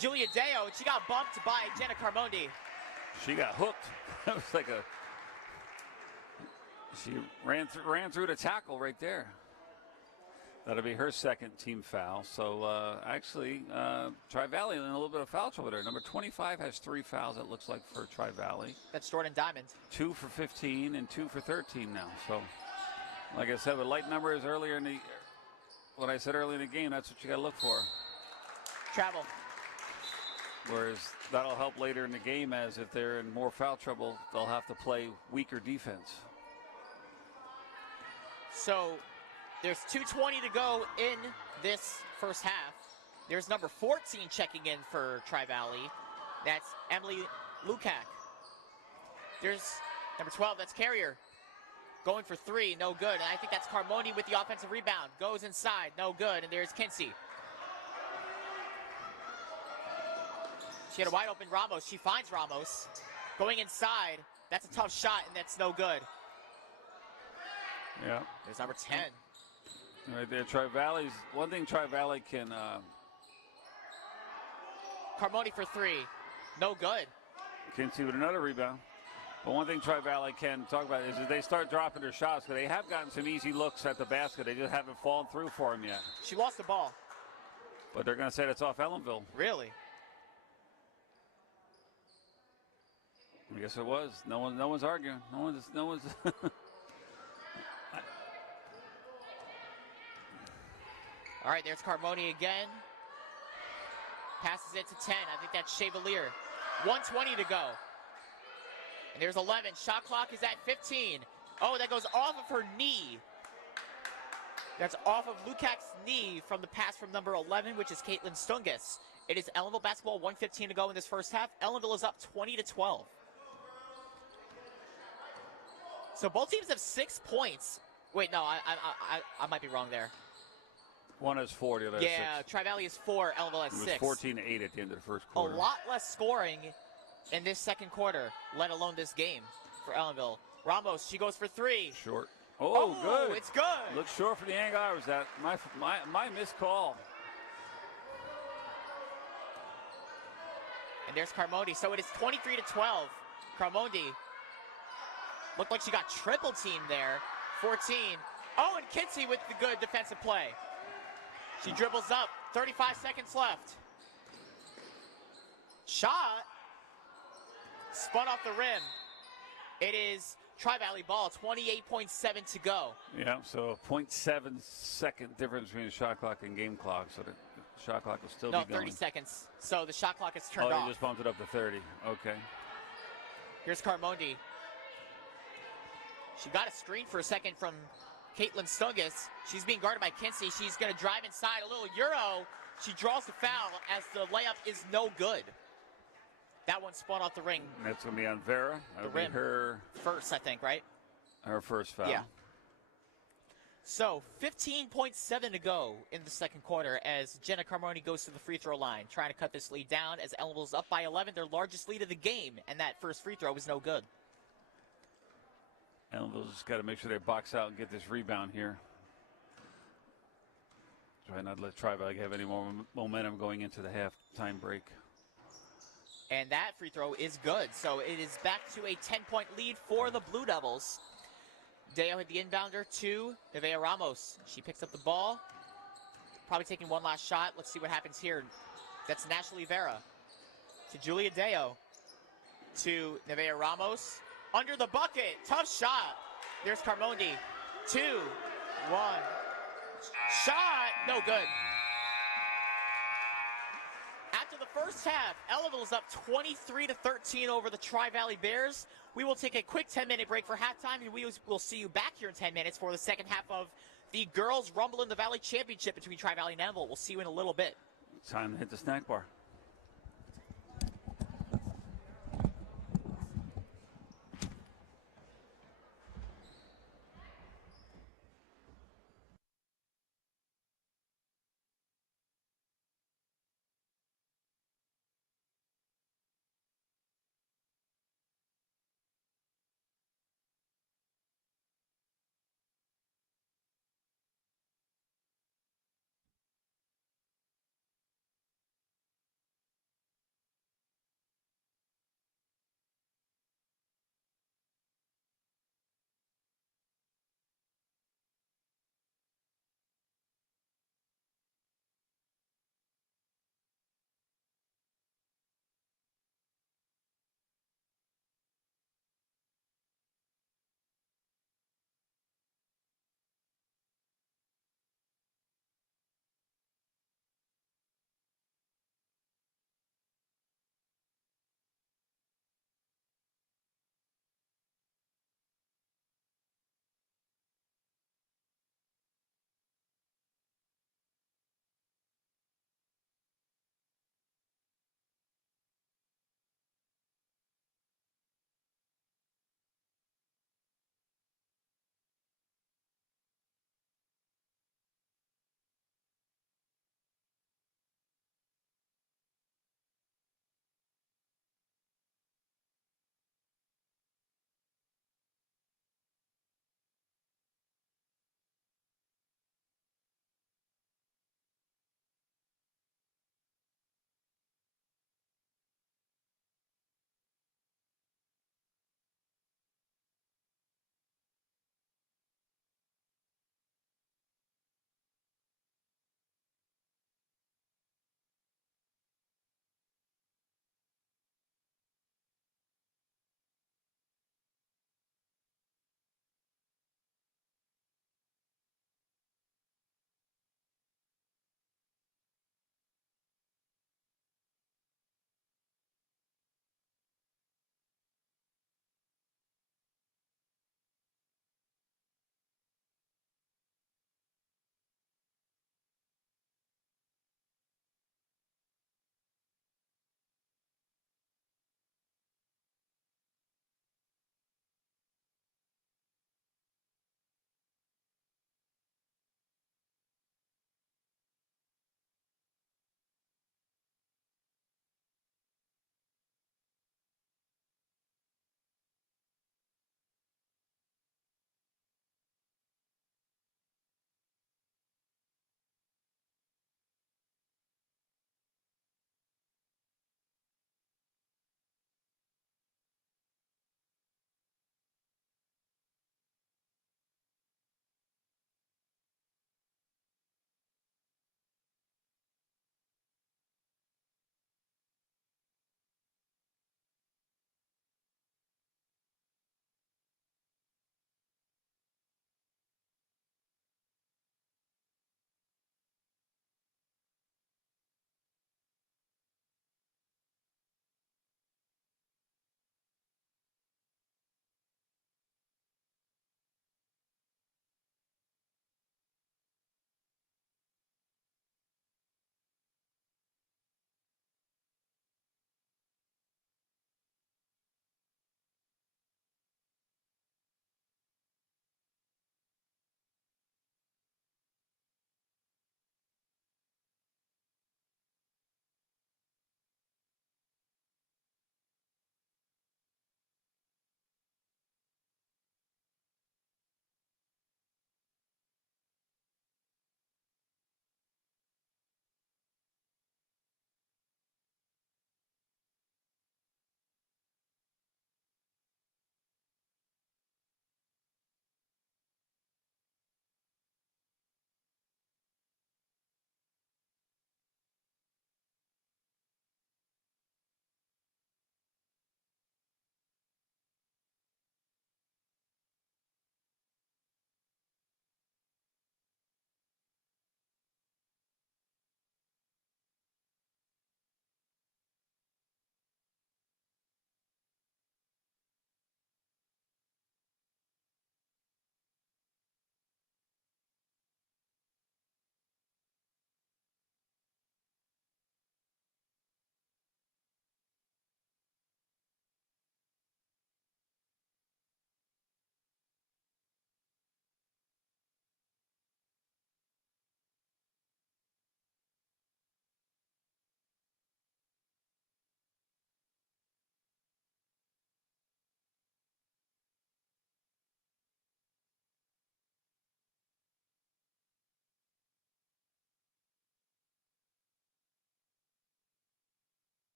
Julia Deo. She got bumped by Jenna Carmondi. She got hooked. That was like She ran through the tackle right there. That'll be her second team foul. So actually, Tri-Valley in a little bit of foul trouble there. Number 25 has 3 fouls, it looks like, for Tri-Valley. That's Jordan Diamond. 2 for 15 and 2 for 13 now. So, like I said, with light numbers earlier in the, what I said earlier in the game, that's what you got to look for. Travel. Whereas that'll help later in the game, as if they're in more foul trouble, they'll have to play weaker defense. So there's 2:20 to go in this first half. There's number 14 checking in for Tri-Valley. That's Emily Lukac. There's number 12, that's Carrier. Going for 3, no good. And I think that's Carmoni with the offensive rebound. Goes inside, no good. And there's Kinsey. She had a wide open Ramos. She finds Ramos. Going inside, that's a tough shot, and that's no good. Yeah. There's number 10. Right there, Tri-Valley's, one thing Tri-Valley can... Carmoni for 3, no good. Kinsey with another rebound. But one thing Tri-Valley can talk about is that they start dropping their shots, because they have gotten some easy looks at the basket. They just haven't fallen through for them yet. She lost the ball. But they're going to say that's off Ellenville. Really? I guess it was. No one's arguing. No one's. All right, there's Carmoni again. Passes it to 10. I think that's Chevalier. 1:20 to go. And there's 11. Shot clock is at 15. Oh, that goes off of her knee. That's off of Lukac's knee from the pass from number 11, which is Caitlin Stungus. It is Ellenville basketball, 1:15 to go in this first half. Ellenville is up 20-12. So both teams have 6 points. Wait, no, I might be wrong there. One has 4, the other has 6. Yeah, Tri-Valley is 4, Ellenville has 6. It was 14-8 at the end of the first A quarter. lot less scoring in this second quarter, let alone this game for Ellenville. Ramos, she goes for 3. Short. Oh, good. It's good. Looks short for the Ang Irish. That my missed call. And there's Carmoni. So it is 23-12. Carmoni looked like she got triple teamed there. 14. Oh, and Kinsey with the good defensive play. She dribbles up. 35 seconds left. Shot. Spun off the rim. It is Tri-Valley ball. 28.7 to go. Yeah, so a 0.7 second difference between the shot clock and game clock. So the shot clock will still be going. 30 seconds. So the shot clock is turned off. Oh, they just bumped it up to 30. Okay. Here's Carmoni. She got a screen for a second from Caitlin Stungus. She's being guarded by Kinsey. She's going to drive inside. A little Euro. She draws the foul as the layup is no good. That one spun off the ring. That's going to be on Vera. That'll be her first, I think, right? Her first foul. Yeah. So 15.7 to go in the second quarter as Jenna Carmoni goes to the free throw line, trying to cut this lead down as Ellenville's up by 11, their largest lead of the game, and that first free throw was no good. Ellenville's just got to make sure they box out and get this rebound here. Try not to let Tri-Valley have any more momentum going into the halftime break. And that free throw is good. So it is back to a 10-point lead for the Blue Devils. Deo hit the inbounder to Nevaeh Ramos. She picks up the ball. Probably taking one last shot. Let's see what happens here. That's Nash Oliveira to Julia Deo to Nevaeh Ramos. Under the bucket. Tough shot. There's Carmoni. 2, 1. Shot. No good. After the first half, Ellenville is up 23-13 over the Tri-Valley Bears. We will take a quick 10-minute break for halftime, and we will see you back here in 10 minutes for the second half of the Girls Rumble in the Valley Championship between Tri-Valley and Ellenville. We'll see you in a little bit. Time to hit the snack bar.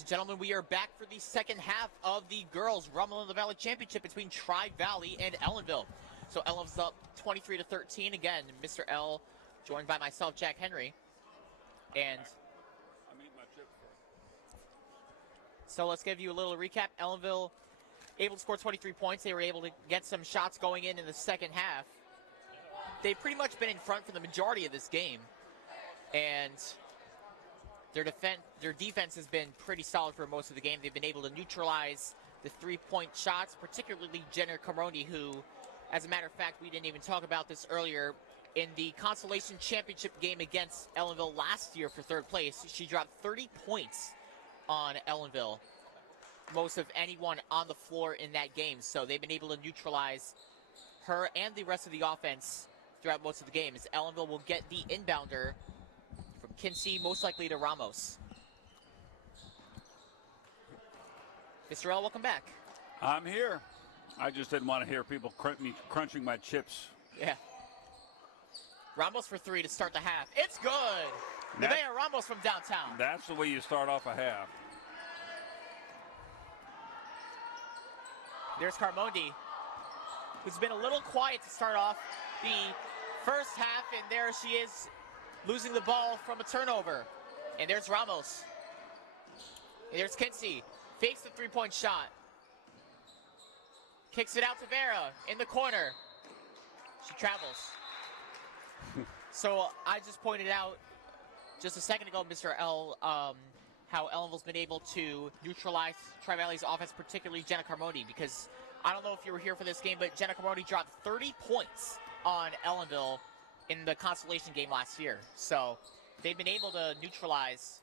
Ladies and gentlemen, we are back for the second half of the girls Rumble in the Valley Championship between Tri-Valley and Ellenville. So Ellenville's up 23-13. Again, Mr. L joined by myself, Jack Henry. And I'm eating my chips first. so let's give you a little recap. Ellenville able to score 23 points. They were able to get some shots going in the second half. They've pretty much been in front for the majority of this game. And their defense has been pretty solid for most of the game. They've been able to neutralize the three-point shots, particularly Jenna Carmoni, who, as a matter of fact, we didn't even talk about this earlier, in the Consolation Championship game against Ellenville last year for third place, she dropped 30 points on Ellenville, most of anyone on the floor in that game. So they've been able to neutralize her and the rest of the offense throughout most of the game, as Ellenville will get the inbounder from Kinsey, most likely to Ramos. Mr. L, welcome back. I'm here. I just didn't want to hear people crunching my chips. Yeah. Ramos for three to start the half. It's good. Nevaeh Ramos from downtown. That's the way you start off a half. There's Carmondi, who's been a little quiet to start off the first half, and there she is losing the ball from a turnover. And there's Ramos. And there's Kinsey. Fakes the three-point shot. Kicks it out to Vera in the corner. She travels. So I just pointed out just a second ago, Mr. L, how Ellenville's been able to neutralize Tri-Valley's offense, particularly Jenna Carmoni, because I don't know if you were here for this game, but Jenna Carmoni dropped 30 points on Ellenville in the consolation game last year. So they've been able to neutralize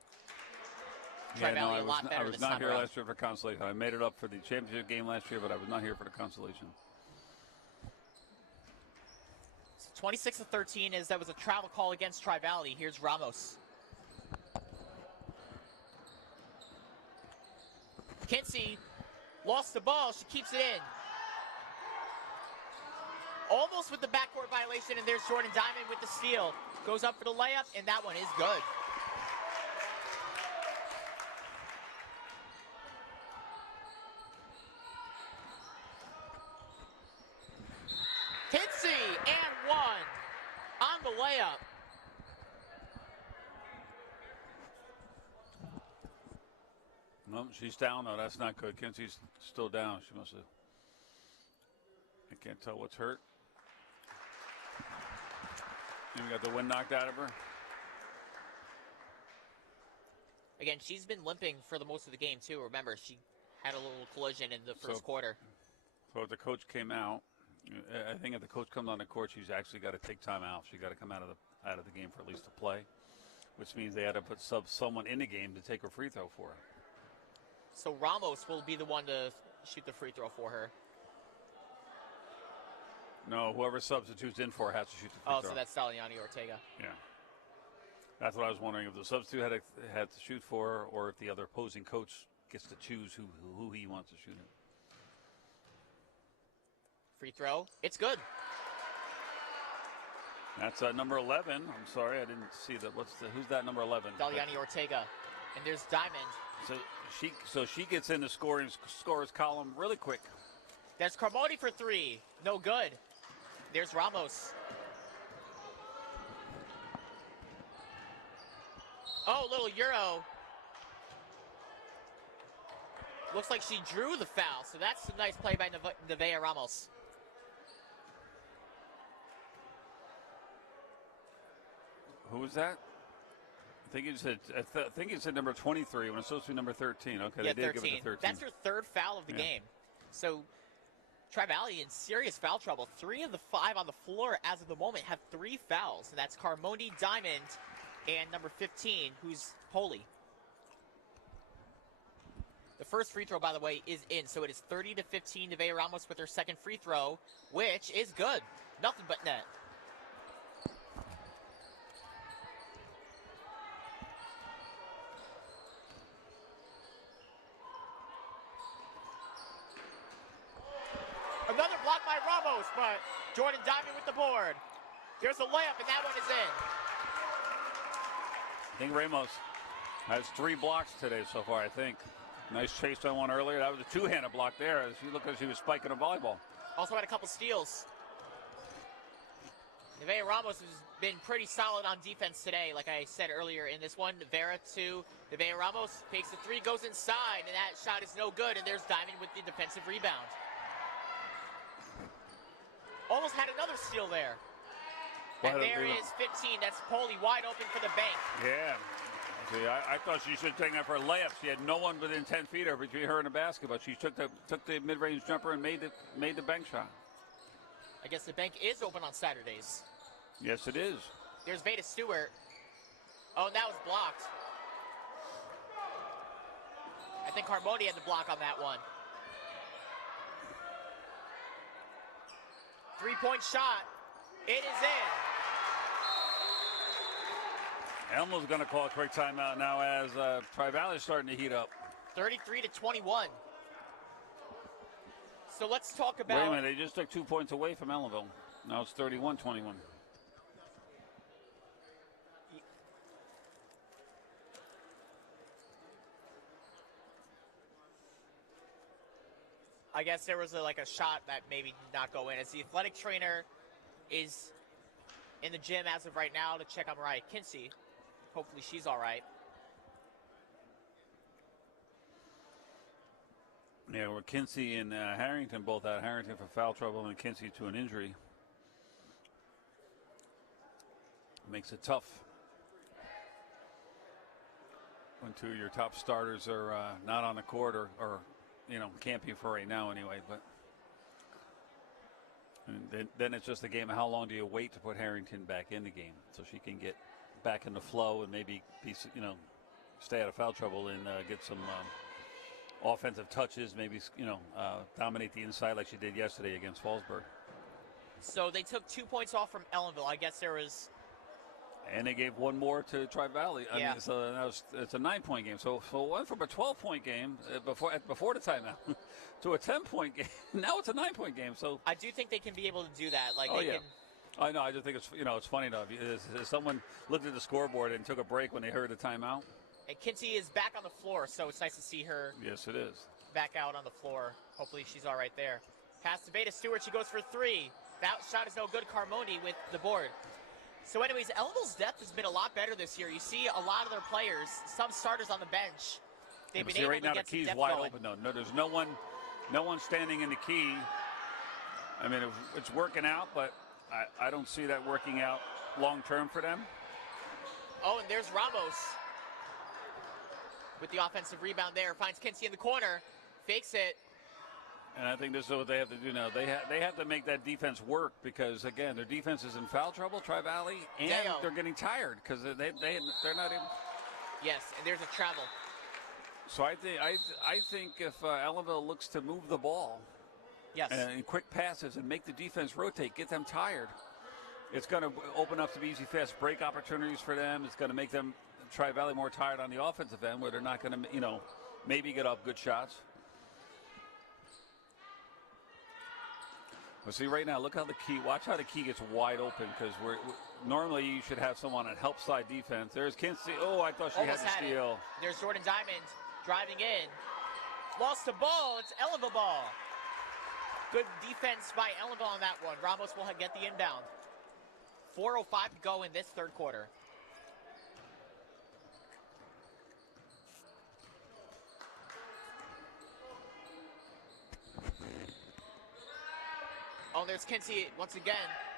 Tri-Valley a lot better this time around. I was not here last year for consolation. I made it up for the championship game last year, but I was not here for the consolation. 26-13, as that was a travel call against Tri-Valley. Here's Ramos. Kinsey lost the ball. She keeps it in. Almost with the backcourt violation, and there's Jordan Diamond with the steal. Goes up for the layup, and that one is good. Kinsey, and one on the layup. No, she's down, though. That's not good. Kinsey's still down. She must have. I can't tell what's hurt. And we got the wind knocked out of her. Again, she's been limping for the most of the game, too. Remember, she had a little collision in the first quarter. So if the coach came out, I think if the coach comes on the court, she's actually got to take time out. She's got to come out of the game for at least a play, which means they had to put someone in the game to take a free throw for her. So Ramos will be the one to shoot the free throw for her. No, whoever substitutes in for her has to shoot the free throw. Oh, so that's Daliani Ortega. Yeah. That's what I was wondering, if the substitute had to shoot for her, or if the other opposing coach gets to choose who he wants to shoot it. Free throw. It's good. That's number 11. I'm sorry, I didn't see that. Who's that number 11? Daliani Ortega. And there's Diamond. So she gets in the scorer's column really quick. There's Carmoni for three. No good. There's Ramos. Oh, little Euro. Looks like she drew the foul, so that's a nice play by Nevaeh Ramos. Who was that? I think you said number 23 when it's supposed to be number 13. Okay, yeah, they did 13. give it to 13. That's her third foul of the game. So Tri-Valley in serious foul trouble. 3 of the 5 on the floor as of the moment have 3 fouls. And that's Carmoni, Diamond, and number 15, who's Holy. The first free throw, by the way, is in. So it is 30-15. Nevaeh Ramos with her second free throw, which is good. Nothing but net. Another block by Ramos, but Jordan Diamond with the board. There's a layup, and that one is in. I think Ramos. Has 3 blocks today so far, I think. Nice chase on one earlier. That was a two-handed block there. As you look as she was spiking a volleyball. Also had a couple steals. Nevaeh Ramos has been pretty solid on defense today, like I said earlier in this one. Vera to Nevaeh Ramos, takes the 3, goes inside, and that shot is no good, and there's Diamond with the defensive rebound. Almost had another steal there. And there is 15. That's Poli wide open for the bank. Yeah. See, I thought she should have taken that for a layup. She had no one within 10 feet of her in the basket, but she took the mid-range jumper and made the bank shot. I guess the bank is open on Saturdays. Yes, it is. There's Veda Stewart. Oh, and that was blocked. I think Harmony had the block on that one. 3-point shot. It is in. Elmo's going to call a quick timeout now as Tri-Valley is starting to heat up. 33-21. So let's talk about... Wait a minute, they just took 2 points away from Ellenville. Now it's 31-21. I guess there was a shot that maybe did not go in. As the athletic trainer is in the gym as of right now to check on Mariah Kinsey. Hopefully she's all right. Yeah, well, Kinsey and Harrington both out. Harrington for foul trouble and Kinsey to an injury. Makes it tough when 2 of your top starters are not on the court or can't be for right now anyway. But then it's just a game of how long do you wait to put Harrington back in the game so she can get back in the flow and maybe stay out of foul trouble and get some offensive touches, maybe dominate the inside like she did yesterday against Fallsburg. So they took 2 points off from Ellenville. I guess there was... And they gave one more to Tri-Valley. I Yeah. mean, so it's a 9-point game. So it went from a 12-point game before the timeout to a 10-point game. Now it's a 9-point game. So I do think they can be able to do that. Can. I know. I just think it's funny though. If someone looked at the scoreboard and took a break when they heard the timeout. And Kinsey is back on the floor, so it's nice to see her. Yes, it is. Back out on the floor. Hopefully she's all right there. Pass to Veda Stewart. She goes for 3. That shot is no good. Carmoni with the board. So anyways, Ellenville's depth has been a lot better this year. You see a lot of their players, some starters on the bench. They've been able right to now get the key's some depth wide going. open though. No, there's no one standing in the key. I mean, it's working out, but I don't see that working out long term for them. Oh, and there's Ramos with the offensive rebound there. Finds Kinsey in the corner, fakes it. And I think this is what they have to do now. They have to make that defense work because, again, their defense is in foul trouble, Tri-Valley, and they're getting tired because they're not able. Yes, and there's a travel. So I think if Ellenville looks to move the ball, yes, and quick passes and make the defense rotate, get them tired, it's going to open up some easy, fast break opportunities for them. It's going to make them Tri-Valley more tired on the offensive end where they're not going to, maybe get off good shots. Well, see, right now, look how watch how the key gets wide open because normally you should have someone on help side defense. There's Kinsey. Oh, I thought she almost had the steal. There's Jordan Diamond driving in. Lost the ball. It's Ellenville ball. Good defense by Ellenville on that one. Ramos will get the inbound. 4:05 to go in this third quarter. Oh, there's Kinsey once again.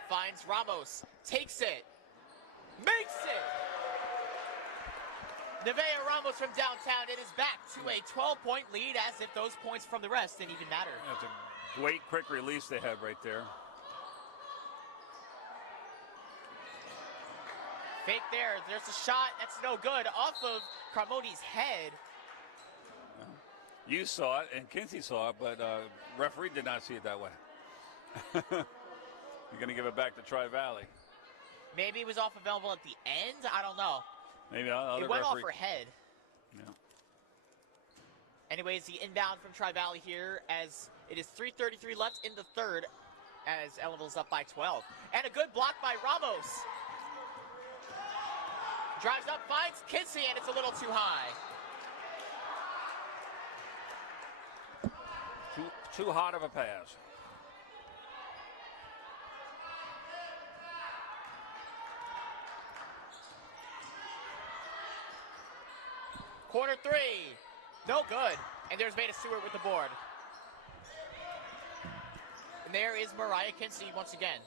Finds Ramos. Takes it. Makes it! Nevaeh Ramos from downtown. It is back to a 12-point lead as if those points from the rest didn't even matter. That's a great quick release they had right there. Fake there. There's a shot. That's no good. Off of Carmoni's head. You saw it, and Kinsey saw it, but referee did not see it that way. You're going to give it back to Tri-Valley. Maybe it was off of Ellenville at the end. I don't know. Maybe it went off her head. Yeah. Anyways, the inbound from Tri-Valley here as it is 3:33 left in the third as Ellenville's up by 12. And a good block by Ramos. Drives up, finds Kinsey, and it's a little too high. Too hot of a pass. Corner three. No good. And there's Veda Stewart with the board. And there is Mariah Kinsey once again.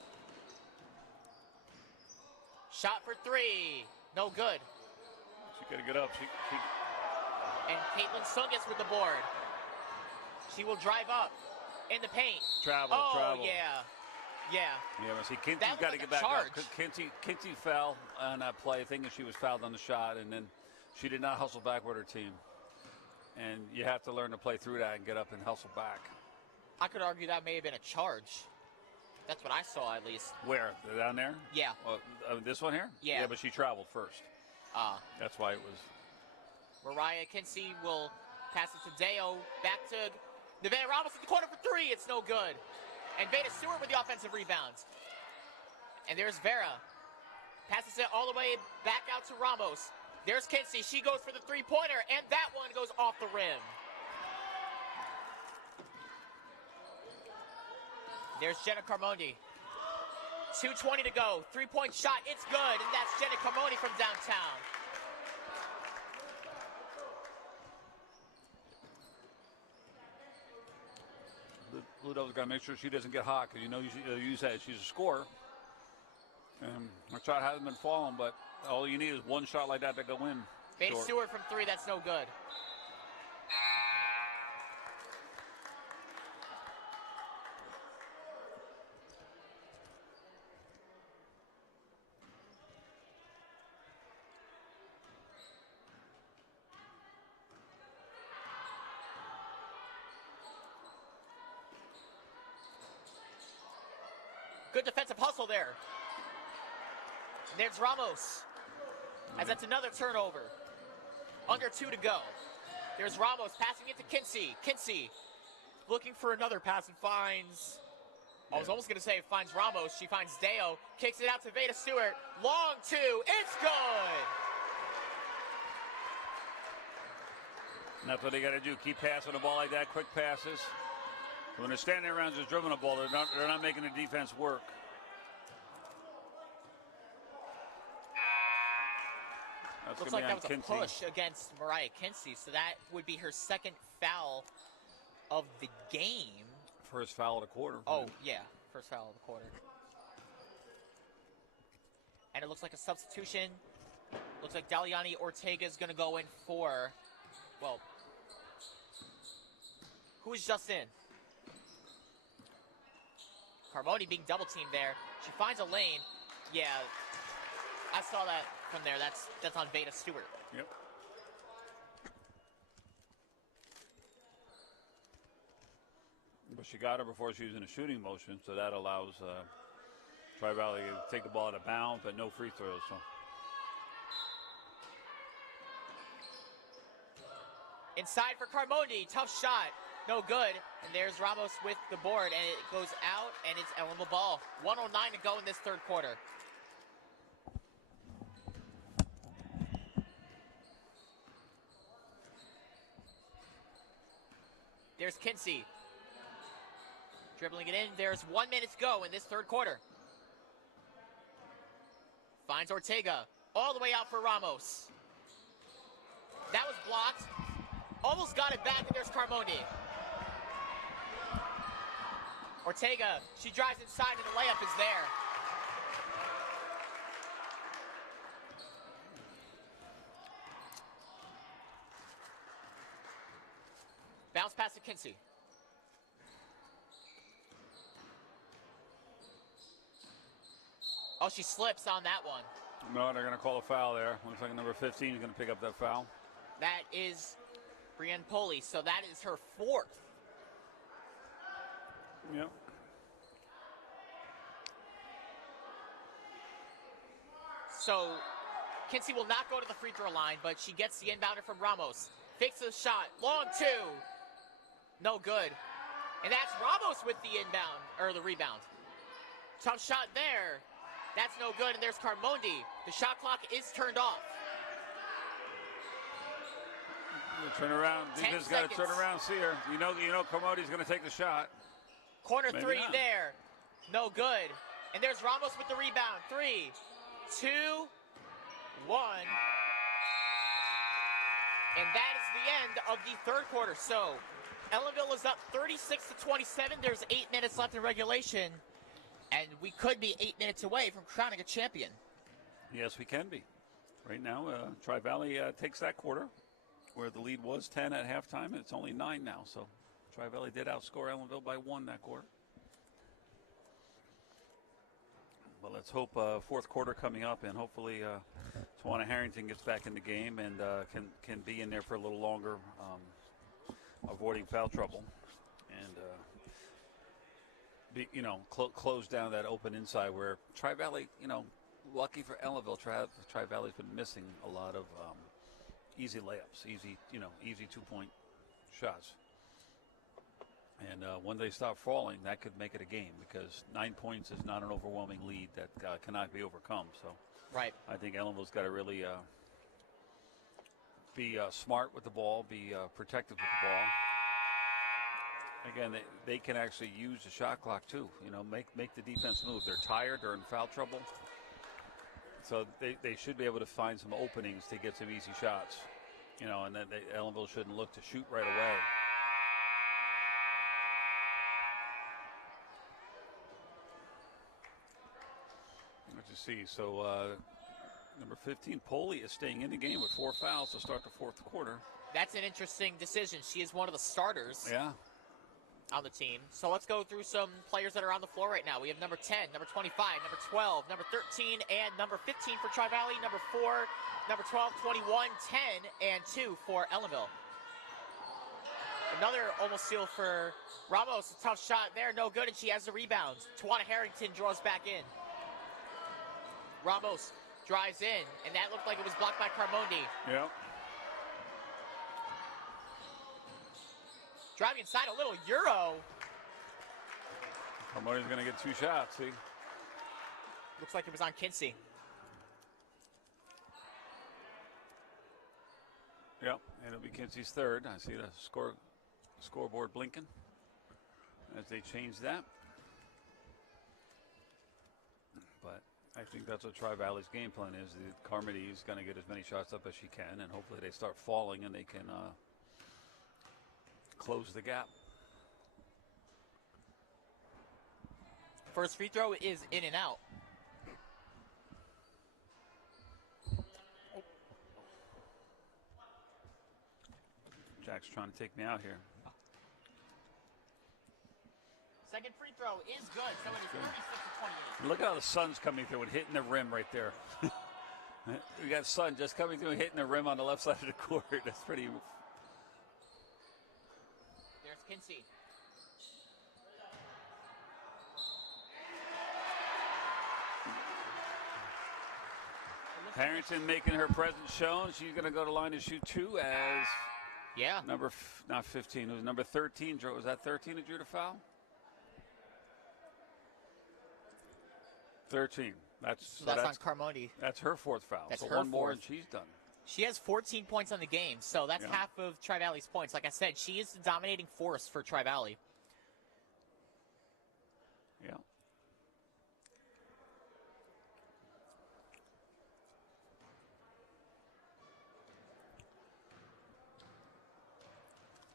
Shot for three. No good. She got to get up. And Caitlin Sungus with the board. She will drive up in the paint. Travel. Yeah. But see, Kinsey's That got to looked get like a back up. charge. Kinsey fell on that play, thinking she was fouled on the shot, and then she did not hustle back with her team. And you have to learn to play through that and get up and hustle back. I could argue that may have been a charge. That's what I saw, at least. Where? Down there? Yeah. This one here? Yeah. Yeah, but she traveled first. That's why it was. Mariah Kinsey will pass it to Deo. Back to Nevada Ramos in the corner for three. It's no good. And Veda Stewart with the offensive rebounds. And there's Vera. Passes it all the way back out to Ramos. There's Kinsey. She goes for the three-pointer, and that one goes off the rim. There's Jenna Carmoni. 2:20 to go. Three-point shot. It's good, and that's Jenna Carmoni from downtown. Blue Devils got to make sure she doesn't get hot, because you said she's a scorer. And her shot hasn't been falling, but all you need is one shot like that to go in. Veda Stewart from three, that's no good. Good defensive hustle there. And there's Ramos, as that's another turnover. Under 2 to go. There's Ramos passing it to Kinsey. Kinsey looking for another pass and finds, I was almost going to say finds Ramos. She finds Deo, kicks it out to Veda Stewart. Long two, it's good. And that's what they got to do. Keep passing the ball like that, quick passes. When they're standing around just dribbling the ball, they're not making the defense work. That's Looks like that was Kinsey. a push against Mariah Kinsey, so that would be her second foul of the game. First foul of the quarter. Oh, yeah, first foul of the quarter. And it looks like a substitution. Looks like Daliani Ortega is going to go in for, well, who is just in? Carmoni being double-teamed there. She finds a lane. Yeah, I saw that from there. That's on Veda Stewart. Yep. But she got her before she was in a shooting motion, so that allows Tri-Valley to take the ball out of bounds, but no free throws. So. Inside for Carmoni. Tough shot. No good. And there's Ramos with the board, and it goes out, and it's Ellenville ball. 1:09 to go in this third quarter. There's Kinsey. Dribbling it in. There's 1 minute to go in this third quarter. Finds Ortega. All the way out for Ramos. That was blocked. Almost got it back, and there's Carmoni. Ortega, she drives inside, and the layup is there. Bounce pass to Kinsey. Oh, she slips on that one. No, they're going to call a foul there. Looks like number 15 is going to pick up that foul. That is Brienne Poli, so that is her fourth. Yep. So Kinsey will not go to the free throw line, but she gets the inbounder from Ramos. Fixes the shot. Long two. No good. And that's Ramos with the inbound, or the rebound. Tough shot there. That's no good, and there's Carmoni. The shot clock is turned off. Turn around. 10 Defense got to turn seconds. around, see her. You know, Comody's going to take the shot. Corner Maybe three not. there. No good. And there's Ramos with the rebound. 3, 2, 1. And that is the end of the third quarter. So Ellenville is up 36-27. There's 8 minutes left in regulation. And we could be 8 minutes away from crowning a champion. Yes, we can be. Right now, Tri-Valley takes that quarter, where the lead was 10 at halftime, and it's only 9 now. So Tri-Valley did outscore Ellenville by 1 that quarter. But let's hope fourth quarter coming up, and hopefully Tawana Harrington gets back in the game and can be in there for a little longer, avoiding foul trouble, and close down that open inside where Tri-Valley, lucky for Ellenville, Tri-Valley's been missing a lot of easy layups, easy 2-point shots. And when they stop falling, that could make it a game, because 9 points is not an overwhelming lead that cannot be overcome. So right. I think Ellenville's got to really be smart with the ball, be protective with the ball. Again, they can actually use the shot clock too. Make the defense move. They're tired. They're in foul trouble. So they should be able to find some openings to get some easy shots. And then Ellenville shouldn't look to shoot right away. What you see? So number 15, Poley, is staying in the game with 4 fouls to start the fourth quarter. That's an interesting decision. She is one of the starters. Yeah. On the team. So let's go through some players that are on the floor right now. We have number 10, number 25, number 12, number 13, and number 15 for Tri-Valley, number 4, number 12, 21, 10, and 2 for Ellenville. Another almost steal for Ramos. A tough shot there, no good, and she has the rebound. Tawana Harrington draws back in. Ramos drives in, and that looked like it was blocked by Carmondi. Yeah. Driving inside, a little Euro. Carmondi's going to get 2 shots, see? Looks like it was on Kinsey. Yep, and it'll be Kinsey's third. I see the scoreboard blinking as they change that. But I think that's what Tri-Valley's game plan is. Carmody's going to get as many shots up as she can, and hopefully they start falling and they can close the gap. First free throw is in and out. Jack's trying to take me out here. Second free throw is good, so it is 36-28. Look at how the sun's coming through and hitting the rim right there. We got sun just coming through and hitting the rim on the left side of the court. That's pretty. There's Kinsey. Harrington making her presence shown. She's going to go to line to shoot 2 as not 15. It was number 13. Was that 13 that drew the foul? 13. That's on Carmondi. That's her 4th foul. That's so her 1 more 4th. and she's done. She has 14 points on the game, so that's half of Tri-Valley's points. Like I said, she is the dominating force for Tri-Valley. Yeah.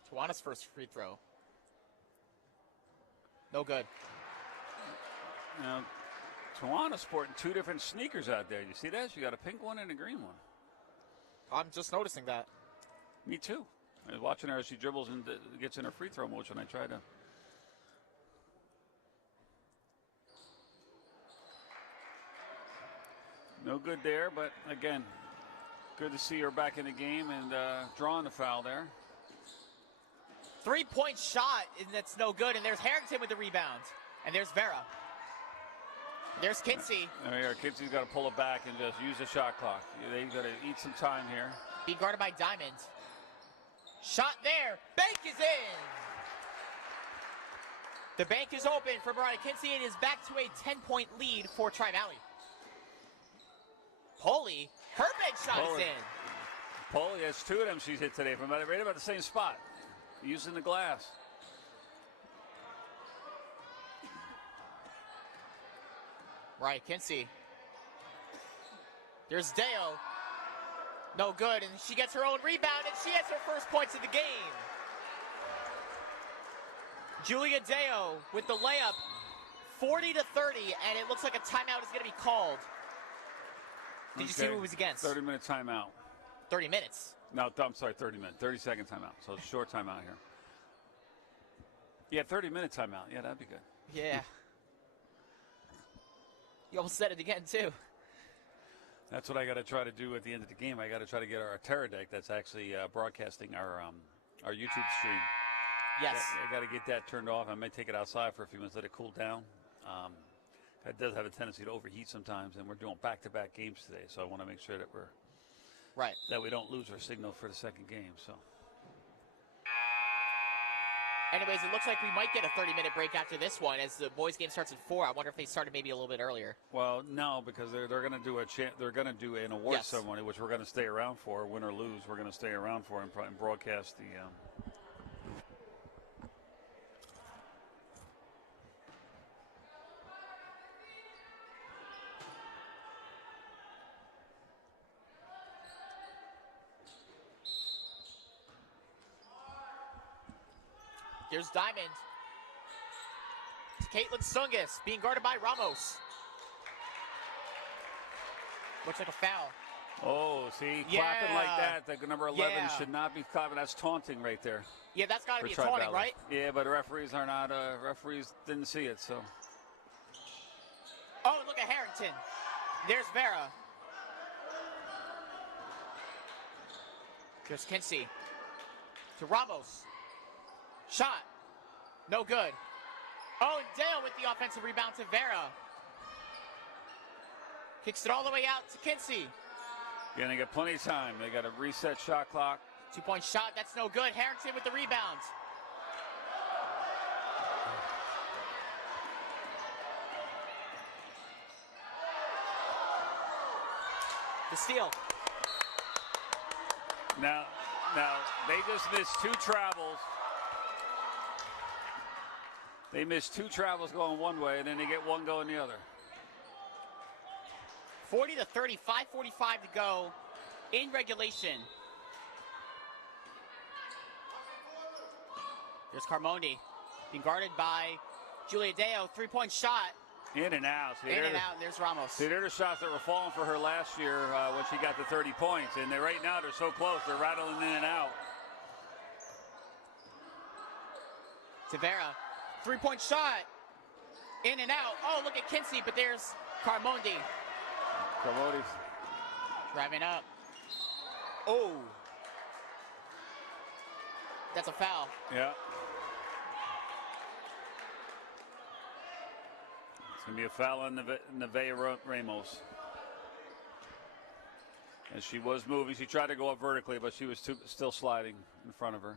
Tawana's first free throw. No good. Now, Tawana's sporting 2 different sneakers out there. You see that? She got a pink one and a green one. I'm just noticing that. Me too. I was watching her as she dribbles and gets in her free throw motion. I try to. No good there, but again, good to see her back in the game and drawing the foul there. 3-point shot, and that's no good. And there's Harrington with the rebound. And there's Vera. There's Kinsey. There, Kinsey's got to pull it back and just use the shot clock. They've got to eat some time here. Be guarded by Diamond. Shot there. Bank is in. The bank is open for Mariah Kinsey. It is back to a 10-point lead for Tri-Valley. Holy, her bank shot is in. Poli has 2 of them she's hit today from right about the same spot, using the glass. Right, Kinsey. There's Deo. No good, and she gets her own rebound, and she has her first points of the game. Julia Deo with the layup, 40-30, and it looks like a timeout is going to be called. Did you see who it was against? 30-minute timeout. 30 minutes. No, I'm sorry, 30 minutes. 30-second timeout. So it's a short timeout here. Yeah, 30-minute timeout. Yeah, that'd be good. Yeah. You almost said it again, too. That's what I got to try to do at the end of the game. I got to try to get our Terra deck that's actually broadcasting our YouTube stream. Yes. I got to get that turned off. I may take it outside for a few minutes, let it cool down. It does have a tendency to overheat sometimes, and we're doing back-to-back games today, so I want to make sure that that we don't lose our signal for the second game. So, anyways, it looks like we might get a 30-minute break after this one, as the boys' game starts at 4. I wonder if they started maybe a little bit earlier. Well, no, because they're going to do an award ceremony, which we're going to stay around for, win or lose. We're going to stay around for and broadcast the. Here's Diamond. Caitlin Sungis being guarded by Ramos. Looks like a foul. Oh, see, clapping like that, the number 11 should not be clapping. That's taunting right there. Yeah, that's got to be a taunting, right? Yeah, but referees are not, referees didn't see it, so. Oh, look at Harrington. There's Vera. Here's Kinsey. To Ramos. Shot. No good. Oh, and Dale with the offensive rebound to Vera. Kicks it all the way out to Kinsey. Yeah, they got plenty of time. They got a reset shot clock. 2-point shot. That's no good. Harrington with the rebound. The steal. Now, they just missed 2 travels. They missed 2 travels going one way, and then they get one going the other. 40-30, 5:45 to go in regulation. There's Carmoni being guarded by Julia Deo. 3-point shot. In and out. See, in and out, and there's Ramos. See, they're the shots that were falling for her last year when she got the 30 points. And right now they're so close. They're rattling in and out. Tavera. 3-point shot. In and out. Oh, look at Kinsey, but there's Carmoni. Carmoni's driving up. Oh. That's a foul. Yeah. It's going to be a foul on Nevaeh Ramos. As she was moving, she tried to go up vertically, but she was still sliding in front of her.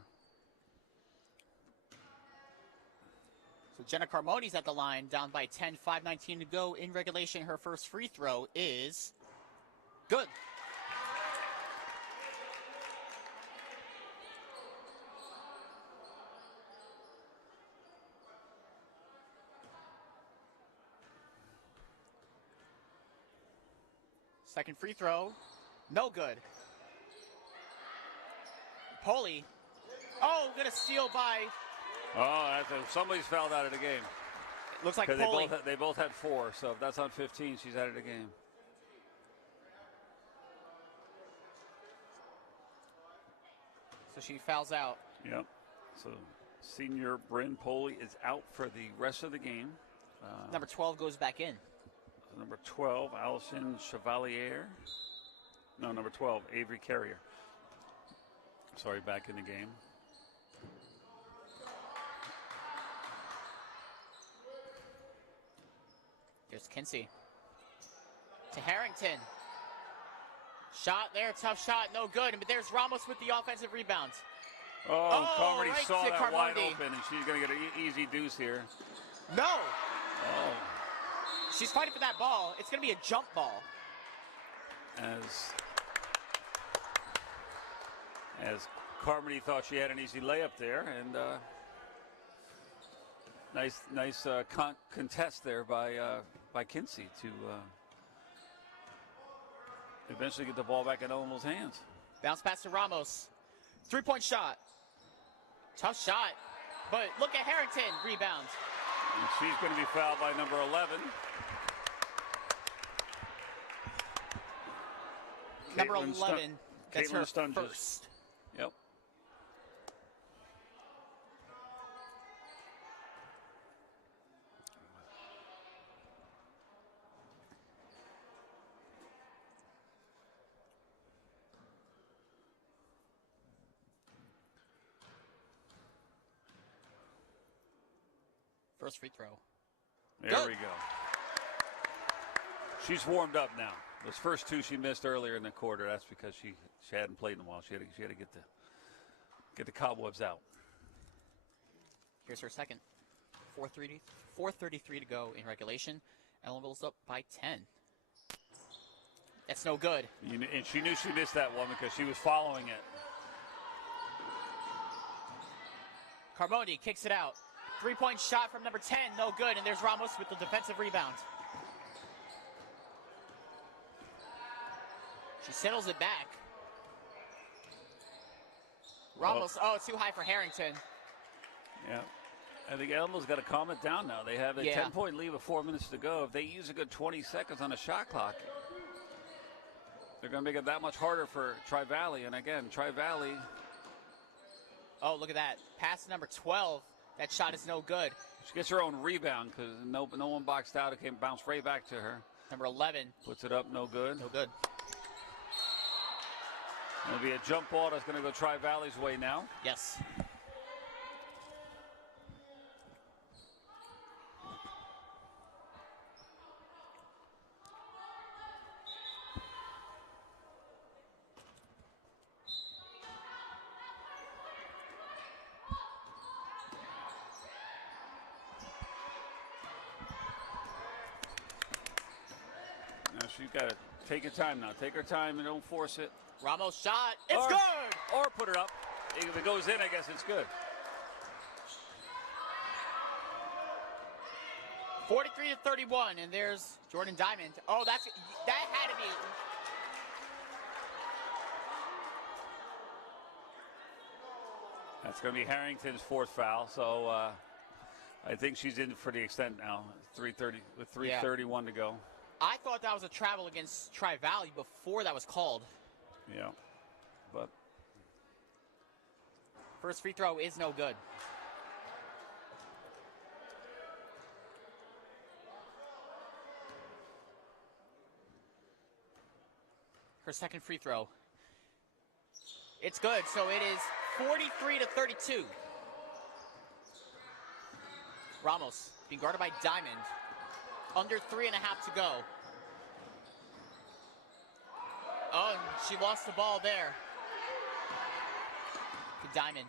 So Jenna Carmoni's at the line, down by 10, 5:19 to go in regulation. Her first free throw is good. Second free throw, no good. Poli. Oh, gonna steal by. Oh, somebody's fouled out of the game. Looks like Poli. They both had 4, so if that's on 15, she's out of the game. So she fouls out. Yep. So senior Bryn Poli is out for the rest of the game. Number 12 goes back in. Number 12, Allison Chevalier. No, number 12, Avery Carrier. Sorry, back in the game. There's Kinsey. To Harrington. Shot there, tough shot, no good. But there's Ramos with the offensive rebound. Oh, Carmody right saw that Carmody. wide open, and she's going to get an easy deuce here. No. Oh. She's fighting for that ball. It's going to be a jump ball. As As Carmody thought she had an easy layup there, and nice contest there by Kinsey to eventually get the ball back in Ellenville's hands. Bounce pass to Ramos. 3-point shot. Tough shot. But look at Harrington. Rebound. And she's going to be fouled by number 11. Number 11. That's her Stunges. first. Yep. First free throw. There we go. She's warmed up now. Those first two she missed earlier in the quarter. That's because she hadn't played in a while. She had to get the cobwebs out. Here's her second. 4:33 to go in regulation. Ellenville's up by 10. That's no good. And she knew she missed that one because she was following it. Carmody kicks it out. 3-point shot from number 10, no good. And there's Ramos with the defensive rebound. She settles it back. Ramos, it's too high for Harrington. Yeah. I think Ellenville's got to calm it down now. They have a 10-point lead with 4 minutes to go. If they use a good 20 seconds on the shot clock, they're going to make it that much harder for Tri-Valley. And again, Tri-Valley. Oh, look at that. Pass number 12. That shot is no good. She gets her own rebound because no one boxed out. It came bounced right back to her. Number 11. Puts it up, no good. No good. It'll be a jump ball that's going to go Tri-Valley's way now. Yes. She's got to take her time now. Take her time and don't force it. Ramos shot. It's good. Or put it up. If it goes in, I guess it's good. 43-31, and there's Jordan Diamond. Oh, that had to be. That's going to be Harrington's fourth foul. So I think she's in for the extent now. 3:30 with 3:31 to go. I thought that was a travel against Tri-Valley before that was called. Yeah, but first free throw is no good. Her second free throw. It's good, so it is 43-32. Ramos being guarded by Diamond. Under 3.5 to go. Oh, and she lost the ball there. To Diamond.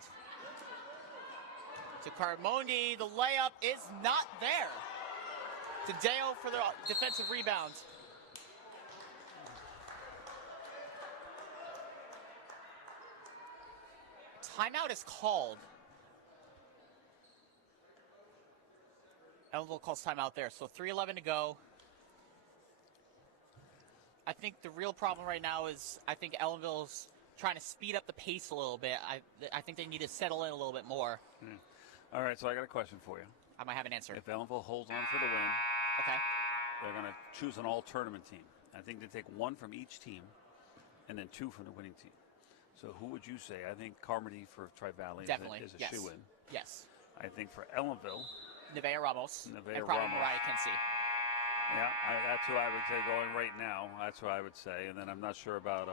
To Carmody. The layup is not there. To Deo for the defensive rebound. Timeout is called. Ellenville calls timeout there. So 3:11 to go. I think the real problem right now is I think Ellenville's trying to speed up the pace a little bit. I think they need to settle in a little bit more. All right, so I got a question for you. I might have an answer. If Ellenville holds on for the win, okay, they're going to choose an all-tournament team. I think they take one from each team and then two from the winning team. So who would you say? I think Carmody for Tri-Valley is a shoe-in. Yes. I think for Ellenville, Nevaeh Ramos. And probably Ramos. Mariah Kinsey. Yeah, that's who I would say going right now. That's who I would say, and then I'm not sure about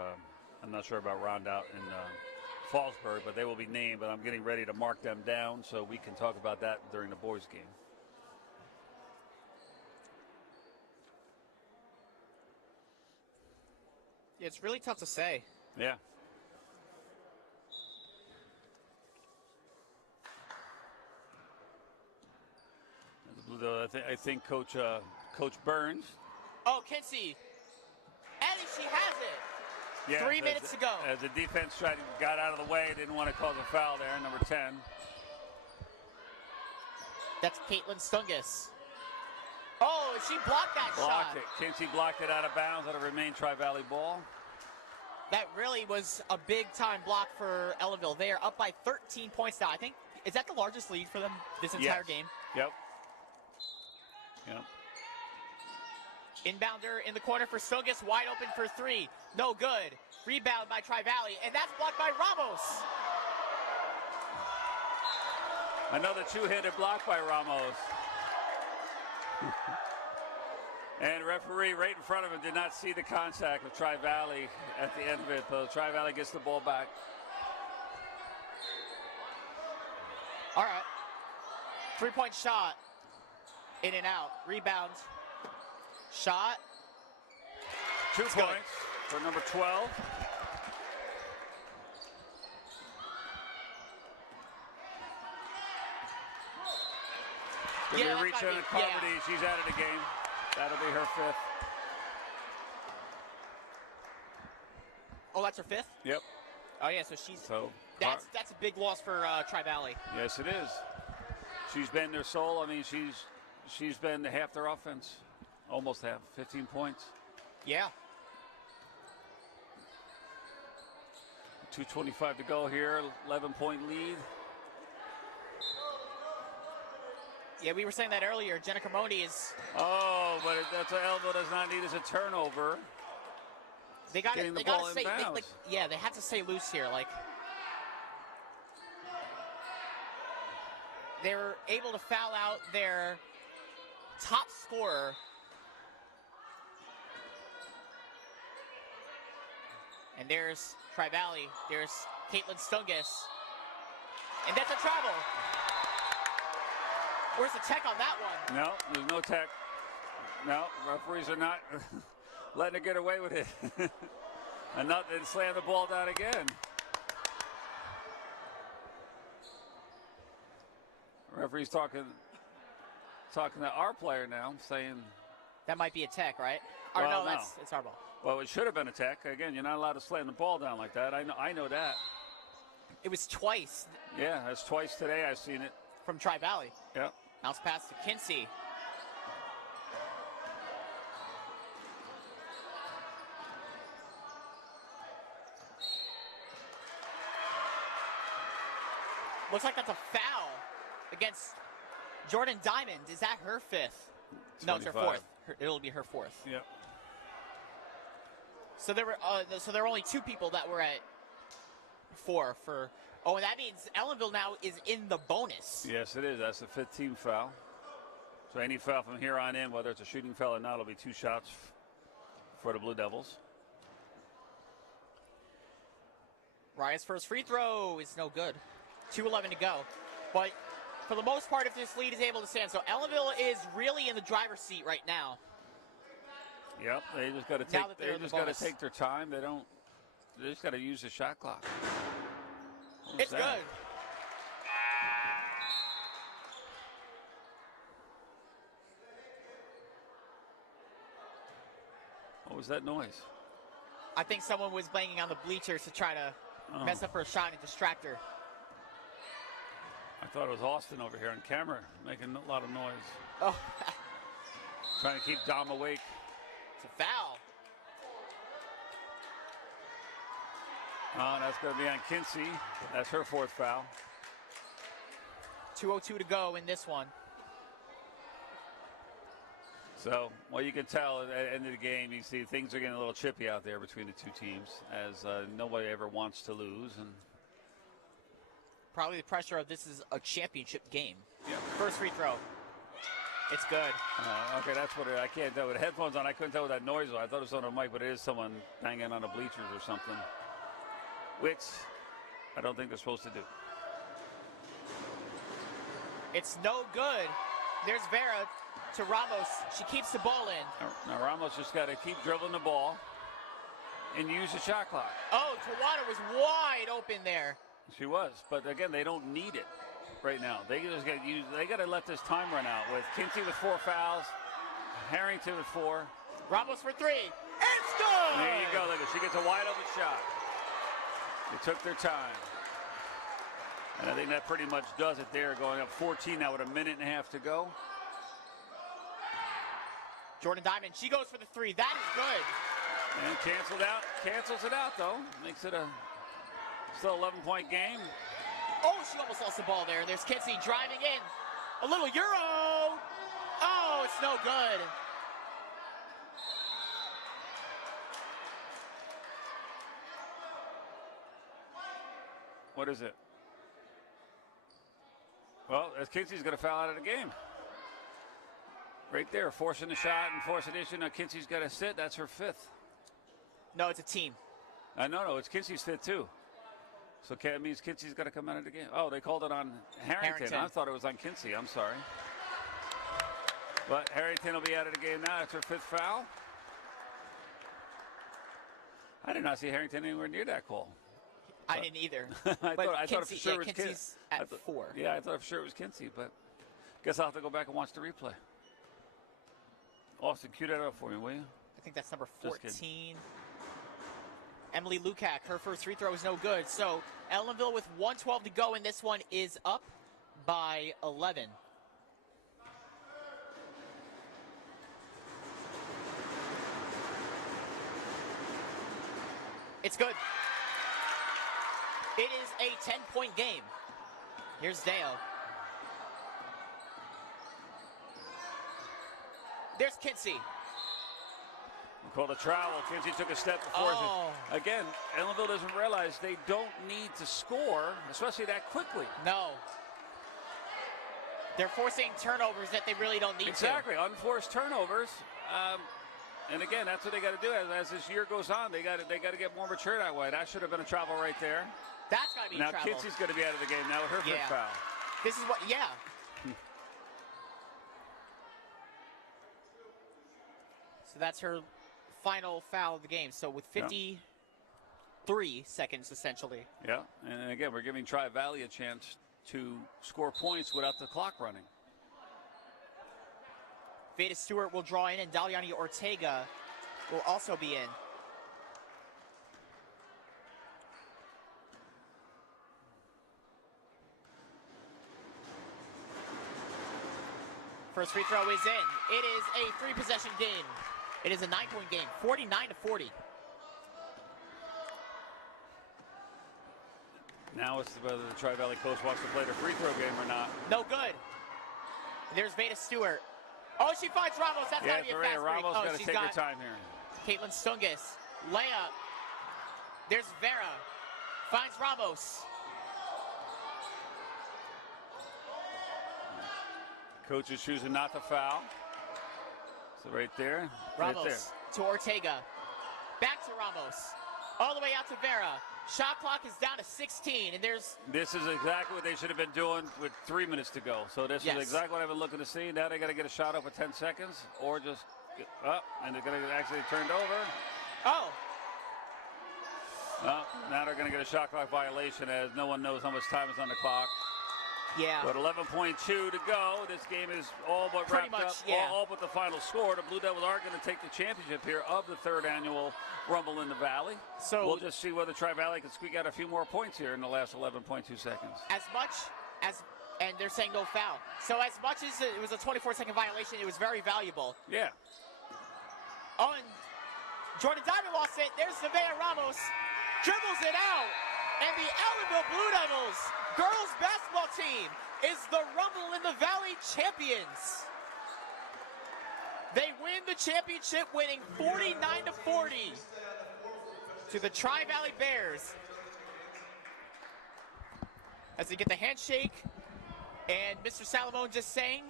Rondout and Fallsburg, but they will be named. But I'm getting ready to mark them down so we can talk about that during the boys' game. Yeah, it's really tough to say. Yeah. I think Coach Burns. Oh, Kinsey. And she has it. Yeah, 3 minutes to go. As the defense got out of the way, didn't want to cause a foul there, number 10. That's Caitlin Stungus. Oh, she blocked that Blocked shot. it. Kinsey blocked it out of bounds. That'll remain Tri-Valley ball. That really was a big-time block for Ellenville. They are up by 13 points now. I think, is that the largest lead for them this entire game? Yep. Inbounder in the corner for Stungus, wide open for 3. No good. Rebound by Tri-Valley, and that's blocked by Ramos. Another two-handed block by Ramos. And referee right in front of him did not see the contact of Tri-Valley at the end of it. So Tri-Valley gets the ball back. All right. 3-point shot. In and out. Rebound. Shot. 2 points for number 12. Gonna be a reach on Carmody. She's out of the game. That'll be her 5th. Oh, that's her 5th? Yep. Oh yeah, so that's a big loss for Tri-Valley. Yes, it is. She's been their soul. I mean, she's been half their offense, almost half, 15 points. Yeah. 2:25 to go here, 11-point lead. Yeah, we were saying that earlier. Jenna Carmody is. Oh, but that's what Ellenville does not need is a turnover. They got to. They got to stay. They have to stay loose here. Like they were able to foul out their top scorer. And there's Tri-Valley. There's Caitlin Stungus. And that's a travel. Where's the tech on that one? No, there's no tech. No, referees are not letting it get away with it. And not then slam the ball down again. Referee's talking to our player now, saying that might be a tech, right? Or well, no, it's our ball. Well, it should have been a tech. Again, you're not allowed to slam the ball down like that. I know that. It was twice. Yeah, that's twice today I've seen it. From Tri-Valley. Yep. Bounce pass to Kinsey. Looks like that's a foul against Jordan Diamond. Is that her 5th? 25. No, it's her 4th. It'll be her 4th. Yep. So there were only 2 people that were at 4 for. Oh, and that means Ellenville now is in the bonus. Yes, it is. That's the 5th team foul. So any foul from here on in, whether it's a shooting foul or not, it'll be 2 shots for the Blue Devils. Raya's first free throw is no good. 2:11 to go. But for the most part, if this lead is able to stand, so Ellenville is really in the driver's seat right now. Yep, they just got to take. They just got to take their time. They just got to use the shot clock. It's good. What was that noise? I think someone was banging on the bleachers to try to mess up her shot and distract her. I thought it was Austin over here on camera making a lot of noise. Oh. Trying to keep Dom awake. It's a foul. That's going to be on Kinsey. That's her 4th foul. 2:02 to go in this one. So, well, you can tell at the end of the game, you see things are getting a little chippy out there between the 2 teams as nobody ever wants to lose. And probably the pressure of this is a championship game. Yep. First free throw. It's good. Okay, that's what I can't tell. With headphones on, I couldn't tell what that noise was. I thought it was on a mic, but it is someone banging on the bleachers or something, which I don't think they're supposed to do. It's no good. There's Vera to Ramos. She keeps the ball in. Now Ramos just got to keep dribbling the ball and use the shot clock. Oh, Tawana was wide open there. She was, but again, they don't need it right now. They just got use. They got to let this time run out. With Kinsey with 4 fouls, Harrington with 4. Ramos for 3. It's good. There you go. Look, she gets a wide open shot. They took their time. And I think that pretty much does it there, going up 14 now with a minute and a half to go. Jordan Diamond, she goes for the three. That is good. And cancels it out though. Makes it a still 11-point game. Oh, she almost lost the ball there. There's Kinsey driving in. A little Euro. Oh, it's no good. What is it? Well, as Kinsey's going to foul out of the game. Right there, forcing the shot and forcing the issue. Now Kinsey's got to sit. That's her fifth. No, it's a team. No, it's Kinsey's fifth too. So that means Kinsey's got to come out of the game. Oh, they called it on Harrington. I thought it was on Kinsey. I'm sorry. But Harrington will be out of the game now. That's her fifth foul. I did not see Harrington anywhere near that call. I didn't either. I thought for sure it was Kinsey's at 4. Yeah, I thought for sure it was Kinsey, but guess I'll have to go back and watch the replay. Austin, cue that up for me, will you? I think that's number 14. Emily Lukac, her first free throw is no good. So Ellenville with 1:12 to go, and this one is up by 11. It's good. It is a 10-point game. Here's Dale. There's Kinsey. Called a travel. Kinsey took a step before. Again, Ellenville doesn't realize they don't need to score, especially that quickly. No. They're forcing turnovers that they really don't need Exactly, unforced turnovers. And again, that's what they got to do. As this year goes on, they got to get more mature that way. That should have been a travel right there. That's got to be a travel. Now Kinsey's going to be out of the game now with her fifth foul. This is what, So that's her final foul of the game. So with 53 seconds, essentially. Yeah, and again, we're giving Tri-Valley a chance to score points without the clock running. Veda Stewart will draw in, and Daliani Ortega will also be in. First free throw is in. It is a 3-possession game. It is a 9-point game, 49-40. Now it's whether the Tri-Valley coach wants to play the free throw game or not. No good. There's Veda Stewart. Oh, she finds Ramos. That's got to be a fast break. Ramos got to take her time here. Caitlin Stungus. Layup. There's Vera. Finds Ramos. Coach is choosing not to foul. So right there. Ramos right there. To Ortega. Back to Ramos. All the way out to Vera. Shot clock is down to 16, and This is exactly what they should have been doing with 3 minutes to go. So this is exactly what I've been looking to see. Now they got to get a shot up with 10 seconds, or just up, and they're going to actually turned over. Oh. Now they're going to get a shot clock violation as no one knows how much time is on the clock. Yeah. But 11.2 to go. This game is all but wrapped up. All but the final score. The Blue Devils are going to take the championship here of the 3rd annual Rumble in the Valley. So we'll just see whether Tri-Valley can squeak out a few more points here in the last 11.2 seconds. And they're saying no foul. So as much as it was a 24-second violation, it was very valuable. Yeah. Oh, and Jordan Diamond lost it. There's Nevaeh Ramos. Dribbles it out. And the Ellenville Blue Devils girls basketball team is the Rumble in the Valley champions. They win the championship, winning 49-40 to the Tri-Valley Bears. As they get the handshake, and Mr. Salamone just saying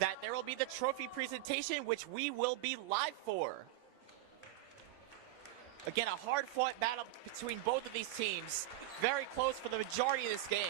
that there will be the trophy presentation, which we will be live for. Again, a hard-fought battle between both of these teams. Very close for the majority of this game.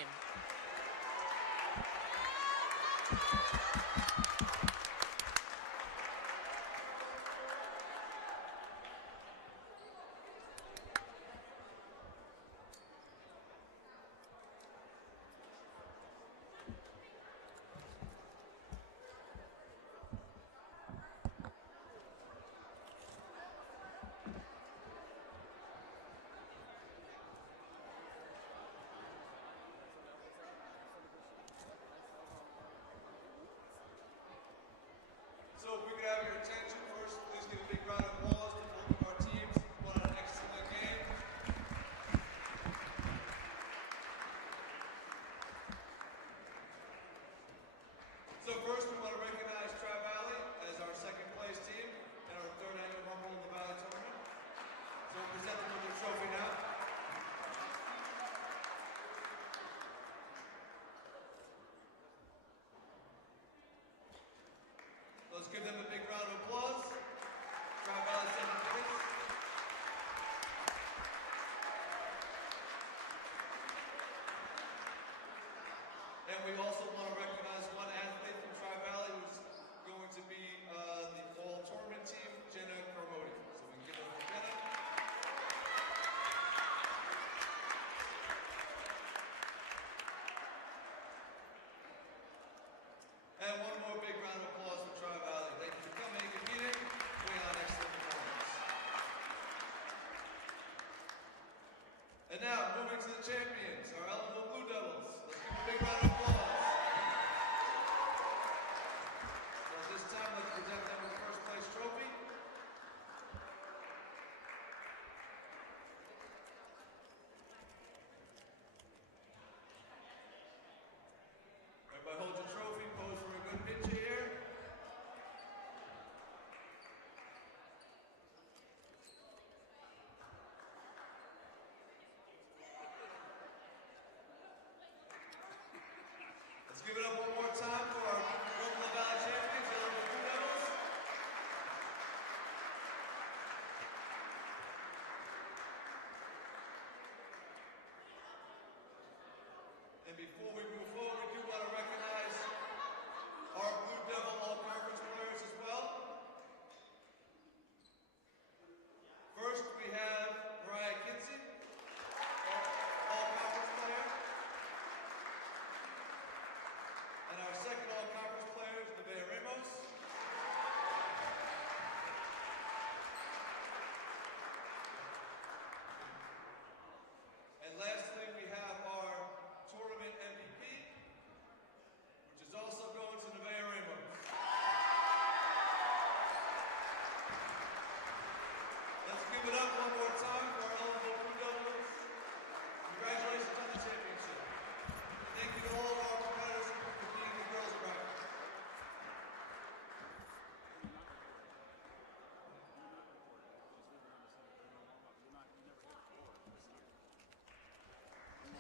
we also want to recognize one athlete from Tri-Valley who's going to be the fall tournament team, Jenna Carmody. So we can give it up for Jenna. And one more big round of applause for Tri-Valley. Thank you for coming and competing. Putting on excellent performance. And now, moving to the champions, our Ellenville Blue Devils. Let's give them a big round of applause. So at this time, let's present them with the first place trophy. Everybody hold your trophy, pose for a good picture here. Let's give it up one more time for our Ellenville Valley champions, Ellenville Blue Devils. And before we move forward, we do want to recognize our Blue Devil All-Conference players as well. First, we have Mariah Kinsey, All-Conference player. And our second All-Conference player is Nevaeh Ramos. And lastly, we have our tournament MVP, which is also going to Nevaeh Ramos. Let's give it up one more time for our Ellenville Blue Devils. Congratulations on the championship. Thank you to all of our competitors for competing in the girls' bracket.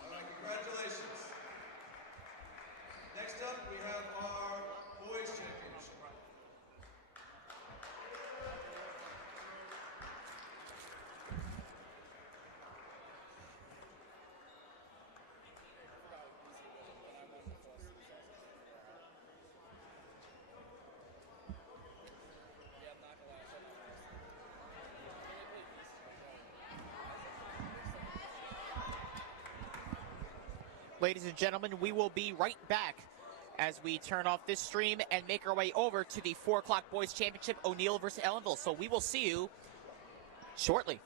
All right, congratulations. Next up, we have our boys' championship. Ladies and gentlemen, we will be right back as we turn off this stream and make our way over to the 4 o'clock boys championship, O'Neill versus Ellenville. So we will see you shortly.